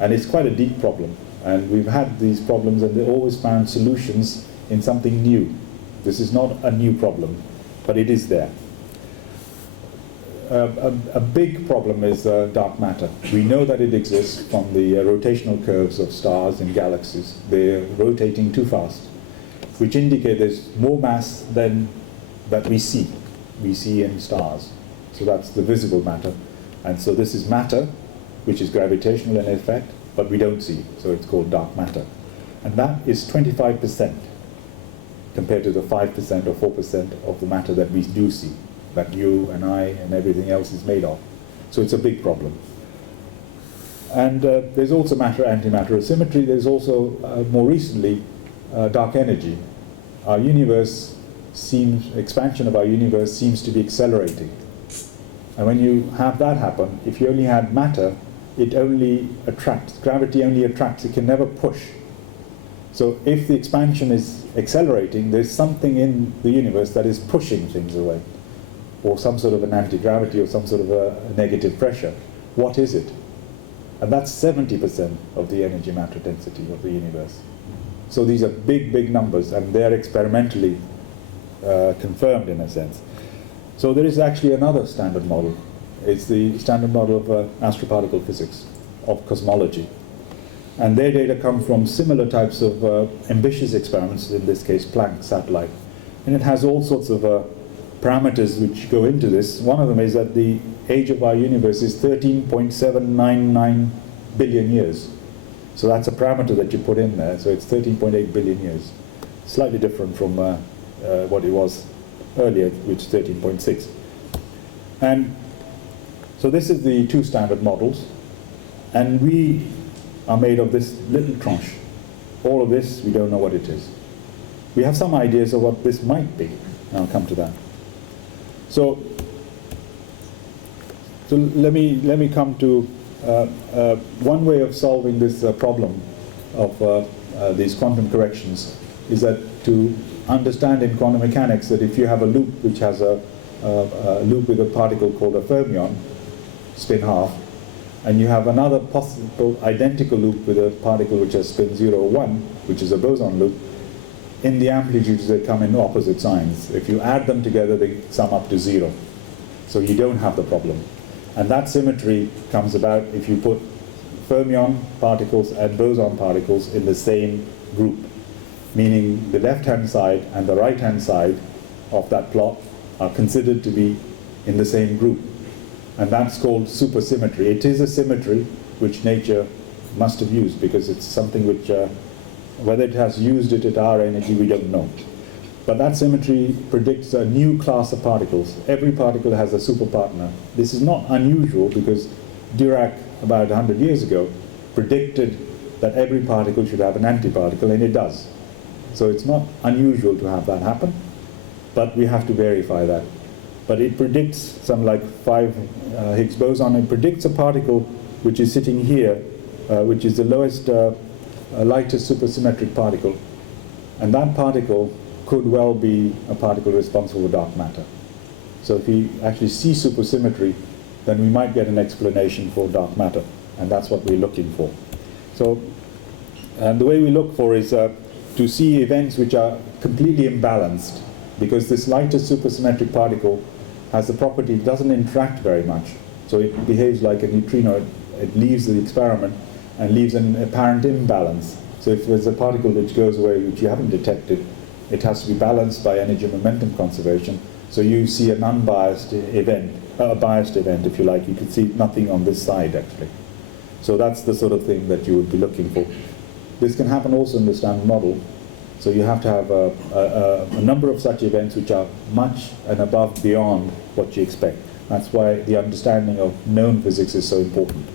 And it's quite a deep problem. And we've had these problems, and they always found solutions in something new. This is not a new problem, but it is there. A big problem is dark matter. We know that it exists from the rotational curves of stars and galaxies. They're rotating too fast, which indicate there's more mass than that we see in stars. So that's the visible matter. And so this is matter, which is gravitational in effect, but we don't see. So it's called dark matter. And that is 25% compared to the 5% or 4% of the matter that we do see, that you and I and everything else is made of. So it's a big problem. And there's also matter-antimatter asymmetry. There's also, more recently, dark energy. Our universe expansion of our universe seems to be accelerating. And when you have that happen, if you only had matter, it only attracts. Gravity only attracts, it can never push. So if the expansion is accelerating, there's something in the universe that is pushing things away, or some sort of an anti-gravity or some sort of a negative pressure. What is it? And that's 70% of the energy matter density of the universe. So these are big, big numbers, and they're experimentally confirmed in a sense. So there is actually another standard model. It's the standard model of astroparticle physics, of cosmology. And their data come from similar types of ambitious experiments, in this case Planck satellite. And it has all sorts of parameters which go into this. One of them is that the age of our universe is 13.799 billion years. So that's a parameter that you put in there. So it's 13.8 billion years. Slightly different from what it was earlier, which is 13.6. And So this is the two standard models, and we are made of this little tranche. All of this, we don't know what it is. We have some ideas of what this might be, and I'll come to that. So let me come to one way of solving this problem of these quantum corrections is that to understand in quantum mechanics that if you have a loop which has a loop with a particle called a fermion, spin half, and you have another possible identical loop with a particle which has spin 0 or 1, which is a boson loop, in the amplitudes they come in opposite signs. If you add them together, they sum up to 0. So you don't have the problem. And that symmetry comes about if you put fermion particles and boson particles in the same group, meaning the left-hand side and the right-hand side of that plot are considered to be in the same group. And that's called supersymmetry. It is a symmetry which nature must have used, because it's something which, whether it has used it at our energy, we don't know. But that symmetry predicts a new class of particles. Every particle has a superpartner. This is not unusual, because Dirac, about 100 years ago, predicted that every particle should have an antiparticle, and it does. So it's not unusual to have that happen, but we have to verify that. But it predicts some like 5 Higgs boson. It predicts a particle which is sitting here, which is the lowest, lightest supersymmetric particle. And that particle could well be a particle responsible for dark matter. So if we actually see supersymmetry, then we might get an explanation for dark matter. And that's what we're looking for. So and the way we look for is to see events which are completely imbalanced, because this lightest supersymmetric particle has the property it doesn't interact very much. So it behaves like a neutrino. It leaves the experiment and leaves an apparent imbalance. So if there's a particle which goes away which you haven't detected, it has to be balanced by energy momentum conservation. So you see an unbiased event, a biased event if you like. You can see nothing on this side actually. So that's the sort of thing that you would be looking for. This can happen also in the standard model. So you have to have a number of such events which are much and above beyond what you expect. That's why the understanding of known physics is so important.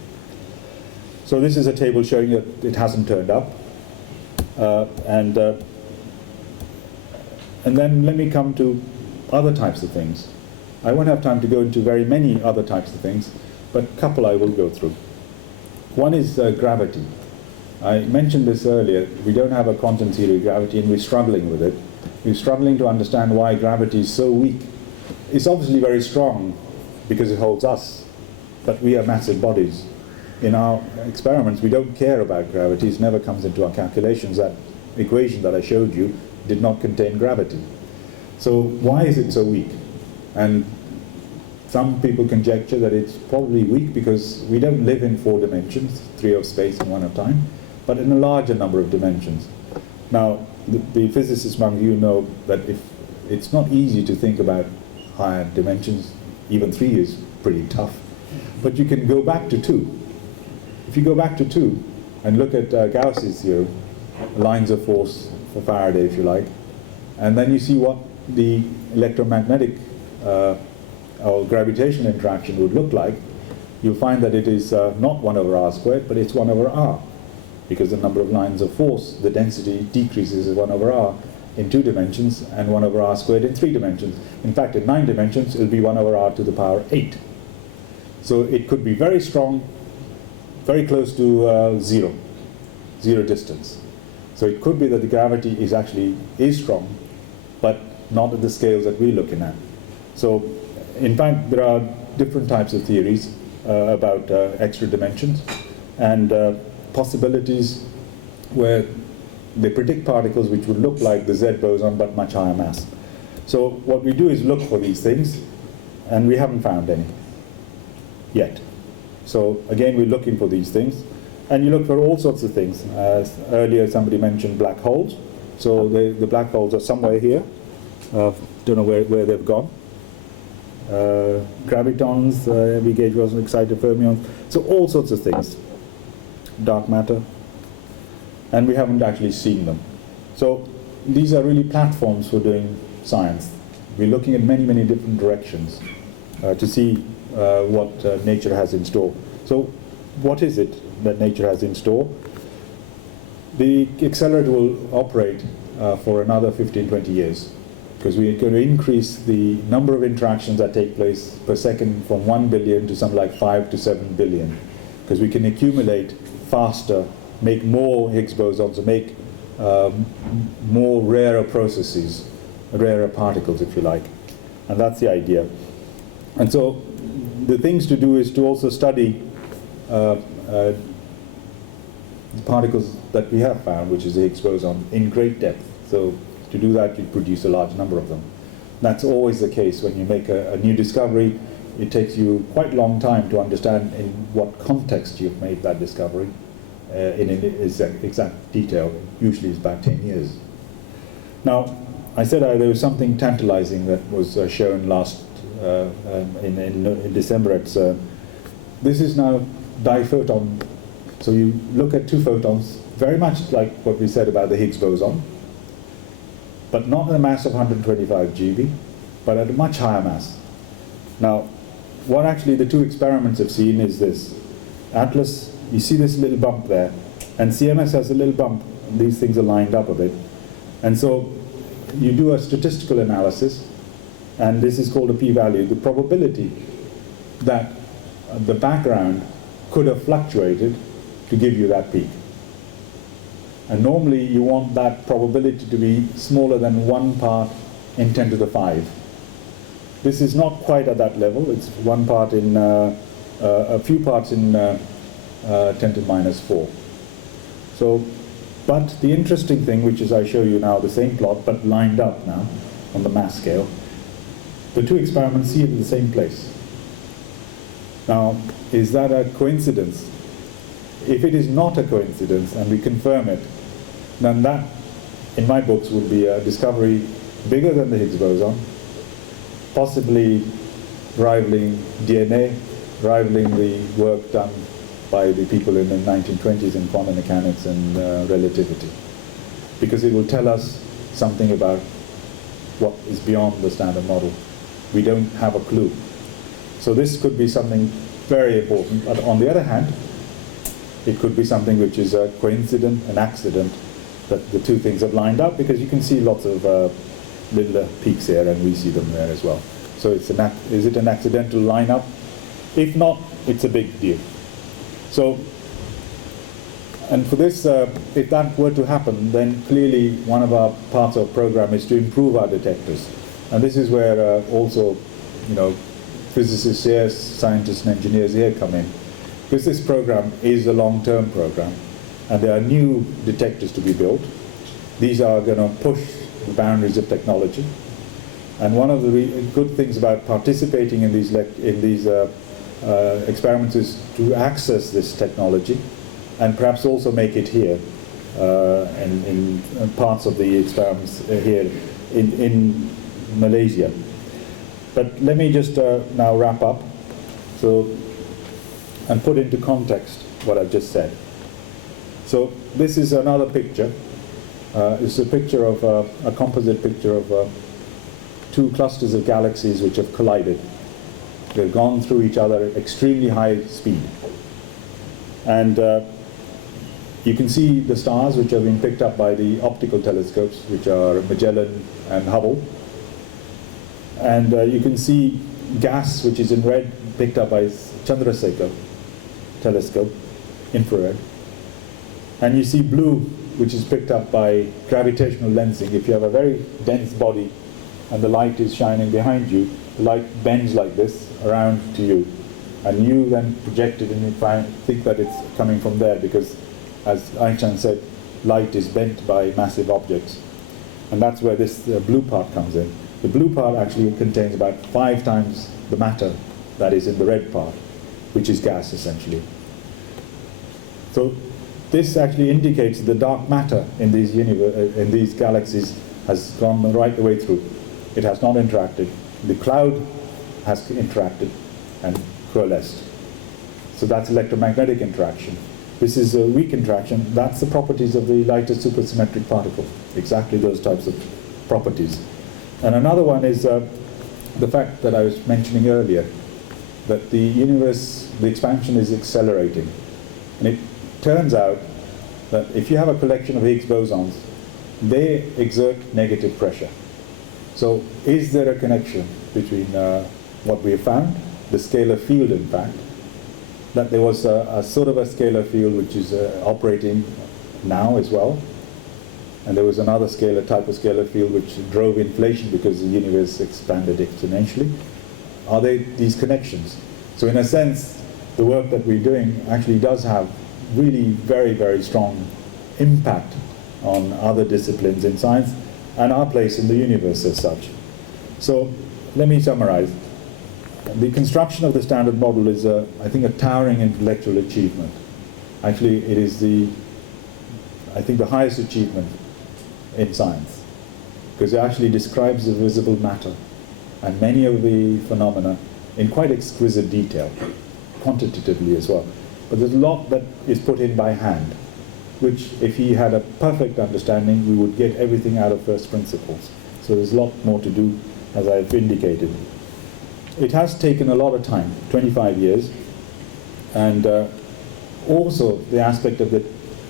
So this is a table showing that it hasn't turned up. And then let me come to other types of things. I won't have time to go into very many other types of things, but a couple I will go through. One is gravity. I mentioned this earlier. We don't have a quantum theory of gravity, and we're struggling with it. We're struggling to understand why gravity is so weak. It's obviously very strong because it holds us, but we are massive bodies. In our experiments, we don't care about gravity. It never comes into our calculations. That equation that I showed you did not contain gravity. So why is it so weak? And some people conjecture that it's probably weak because we don't live in 4 dimensions, 3 of space and 1 of time, but in a larger number of dimensions. Now, the physicists among you know that if it's not easy to think about higher dimensions, even 3 is pretty tough, but you can go back to 2. If you go back to 2 and look at Gauss's theorem, lines of force for Faraday, if you like, and then you see what the electromagnetic or gravitational interaction would look like, you'll find that it is not 1 over r squared, but it's 1 over r, because the number of lines of force, the density decreases as 1 over r in 2 dimensions and 1 over r squared in 3 dimensions. In fact, in 9 dimensions, it'll be 1 over r to the power 8. So it could be very strong, very close to zero distance. So it could be that the gravity is actually strong, but not at the scales that we're looking at. So in fact, there are different types of theories about extra dimensions and possibilities where they predict particles which would look like the Z boson but much higher mass. So what we do is look for these things, and we haven't found any yet. So again, we're looking for these things, and you look for all sorts of things. Earlier somebody mentioned black holes. So the black holes are somewhere here. Don't know where they've gone. Gravitons, we gauge was excited fermions. So all sorts of things. Dark matter. And we haven't actually seen them. So these are really platforms for doing science. We're looking at many, many different directions to see what nature has in store. So what is it that nature has in store? The accelerator will operate for another 15-20 years, because we're going to increase the number of interactions that take place per second from 1 billion to something like 5 to 7 billion, because we can accumulate faster, make more Higgs bosons, and make more rarer processes, rarer particles, if you like. And that's the idea. And so the things to do is to also study the particles that we have found, which is the Higgs boson, in great depth. So to do that, you produce a large number of them. That's always the case when you make a new discovery. It takes you quite a long time to understand in what context you've made that discovery in exact detail. Usually it's about 10 years. Now, I said there was something tantalizing that was shown last in December at CERN. This is now diphoton. So you look at two photons, very much like what we said about the Higgs boson, but not at a mass of 125 GeV, but at a much higher mass. Now, what actually the two experiments have seen is this. Atlas, you see this little bump there, and CMS has a little bump, and these things are lined up a bit. And so you do a statistical analysis, and this is called a p-value, the probability that the background could have fluctuated to give you that peak. And normally you want that probability to be smaller than 1 part in 10 to the 5. This is not quite at that level. It's 1 part in, a few parts in 10 to the minus 4. So, but the interesting thing, which is I show you now the same plot, but lined up now on the mass scale, the two experiments see it in the same place. Now, is that a coincidence? If it is not a coincidence, and we confirm it, then that, in my books, would be a discovery bigger than the Higgs boson, possibly rivaling DNA, rivaling the work done by the people in the 1920s in quantum mechanics and relativity. Because it will tell us something about what is beyond the standard model. We don't have a clue. So this could be something very important. But on the other hand, it could be something which is a coincidence, an accident, that the two things have lined up, because you can see lots of little peaks here, and we see them there as well. So it's is it an accidental lineup? If not, it's a big deal. So, and for this, if that were to happen, then clearly one of our parts of the program is to improve our detectors. And this is where also, physicists here, scientists and engineers here come in. Because this program is a long-term program, and there are new detectors to be built. These are going to push the boundaries of technology. And one of the good things about participating in these experiments is to access this technology, and perhaps also make it here, in parts of the experiments here in Malaysia. But let me just now wrap up, and put into context what I've just said. So this is another picture. It's a picture of a composite picture of two clusters of galaxies which have collided. They've gone through each other at extremely high speed. And you can see the stars which have been picked up by the optical telescopes, which are Magellan and Hubble. And you can see gas, which is in red, picked up by Chandrasekhar telescope, infrared. And you see blue, which is picked up by gravitational lensing. If you have a very dense body and the light is shining behind you, the light bends like this around to you. And you then project it, and you think that it's coming from there, because, as Einstein said, light is bent by massive objects. And that's where this blue part comes in. The blue part actually contains about 5 times the matter that is in the red part, which is gas, essentially. So this actually indicates the dark matter in these galaxies has gone right the way through. It has not interacted. The cloud has interacted and coalesced. So that's electromagnetic interaction. This is a weak interaction. That's the properties of the lightest supersymmetric particle. Exactly those types of properties. And another one is the fact that I was mentioning earlier, that the universe, the expansion is accelerating. And it turns out that if you have a collection of Higgs bosons, they exert negative pressure. So is there a connection between what we have found, the scalar field in fact, that there was a sort of a scalar field which is operating now as well, and there was another type of scalar field which drove inflation because the universe expanded exponentially. Are there these connections? So in a sense, the work that we're doing actually does have really very, very strong impact on other disciplines in science and our place in the universe as such. So let me summarize. The construction of the Standard Model is, I think, a towering intellectual achievement. Actually, it is I think, the highest achievement in science, because it actually describes the visible matter and many of the phenomena in quite exquisite detail, quantitatively as well. But there's a lot that is put in by hand, which if he had a perfect understanding, we would get everything out of first principles. So there's a lot more to do, as I've indicated. It has taken a lot of time, 25 years, and also the aspect of the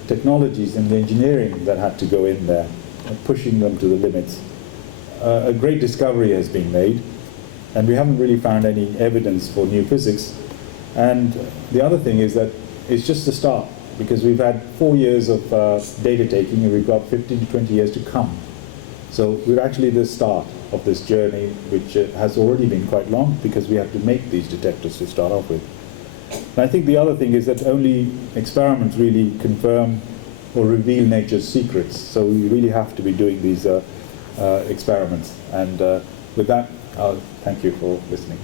technologies and the engineering that had to go in there, pushing them to the limits. A great discovery has been made, and we haven't really found any evidence for new physics. And the other thing is that it's just the start, because we've had 4 years of data taking, and we've got 15 to 20 years to come. So we're actually the start of this journey, which has already been quite long, because we have to make these detectors to start off with. And I think the other thing is that only experiments really confirm or reveal nature's secrets. So we really have to be doing these experiments. And with that, I'll thank you for listening.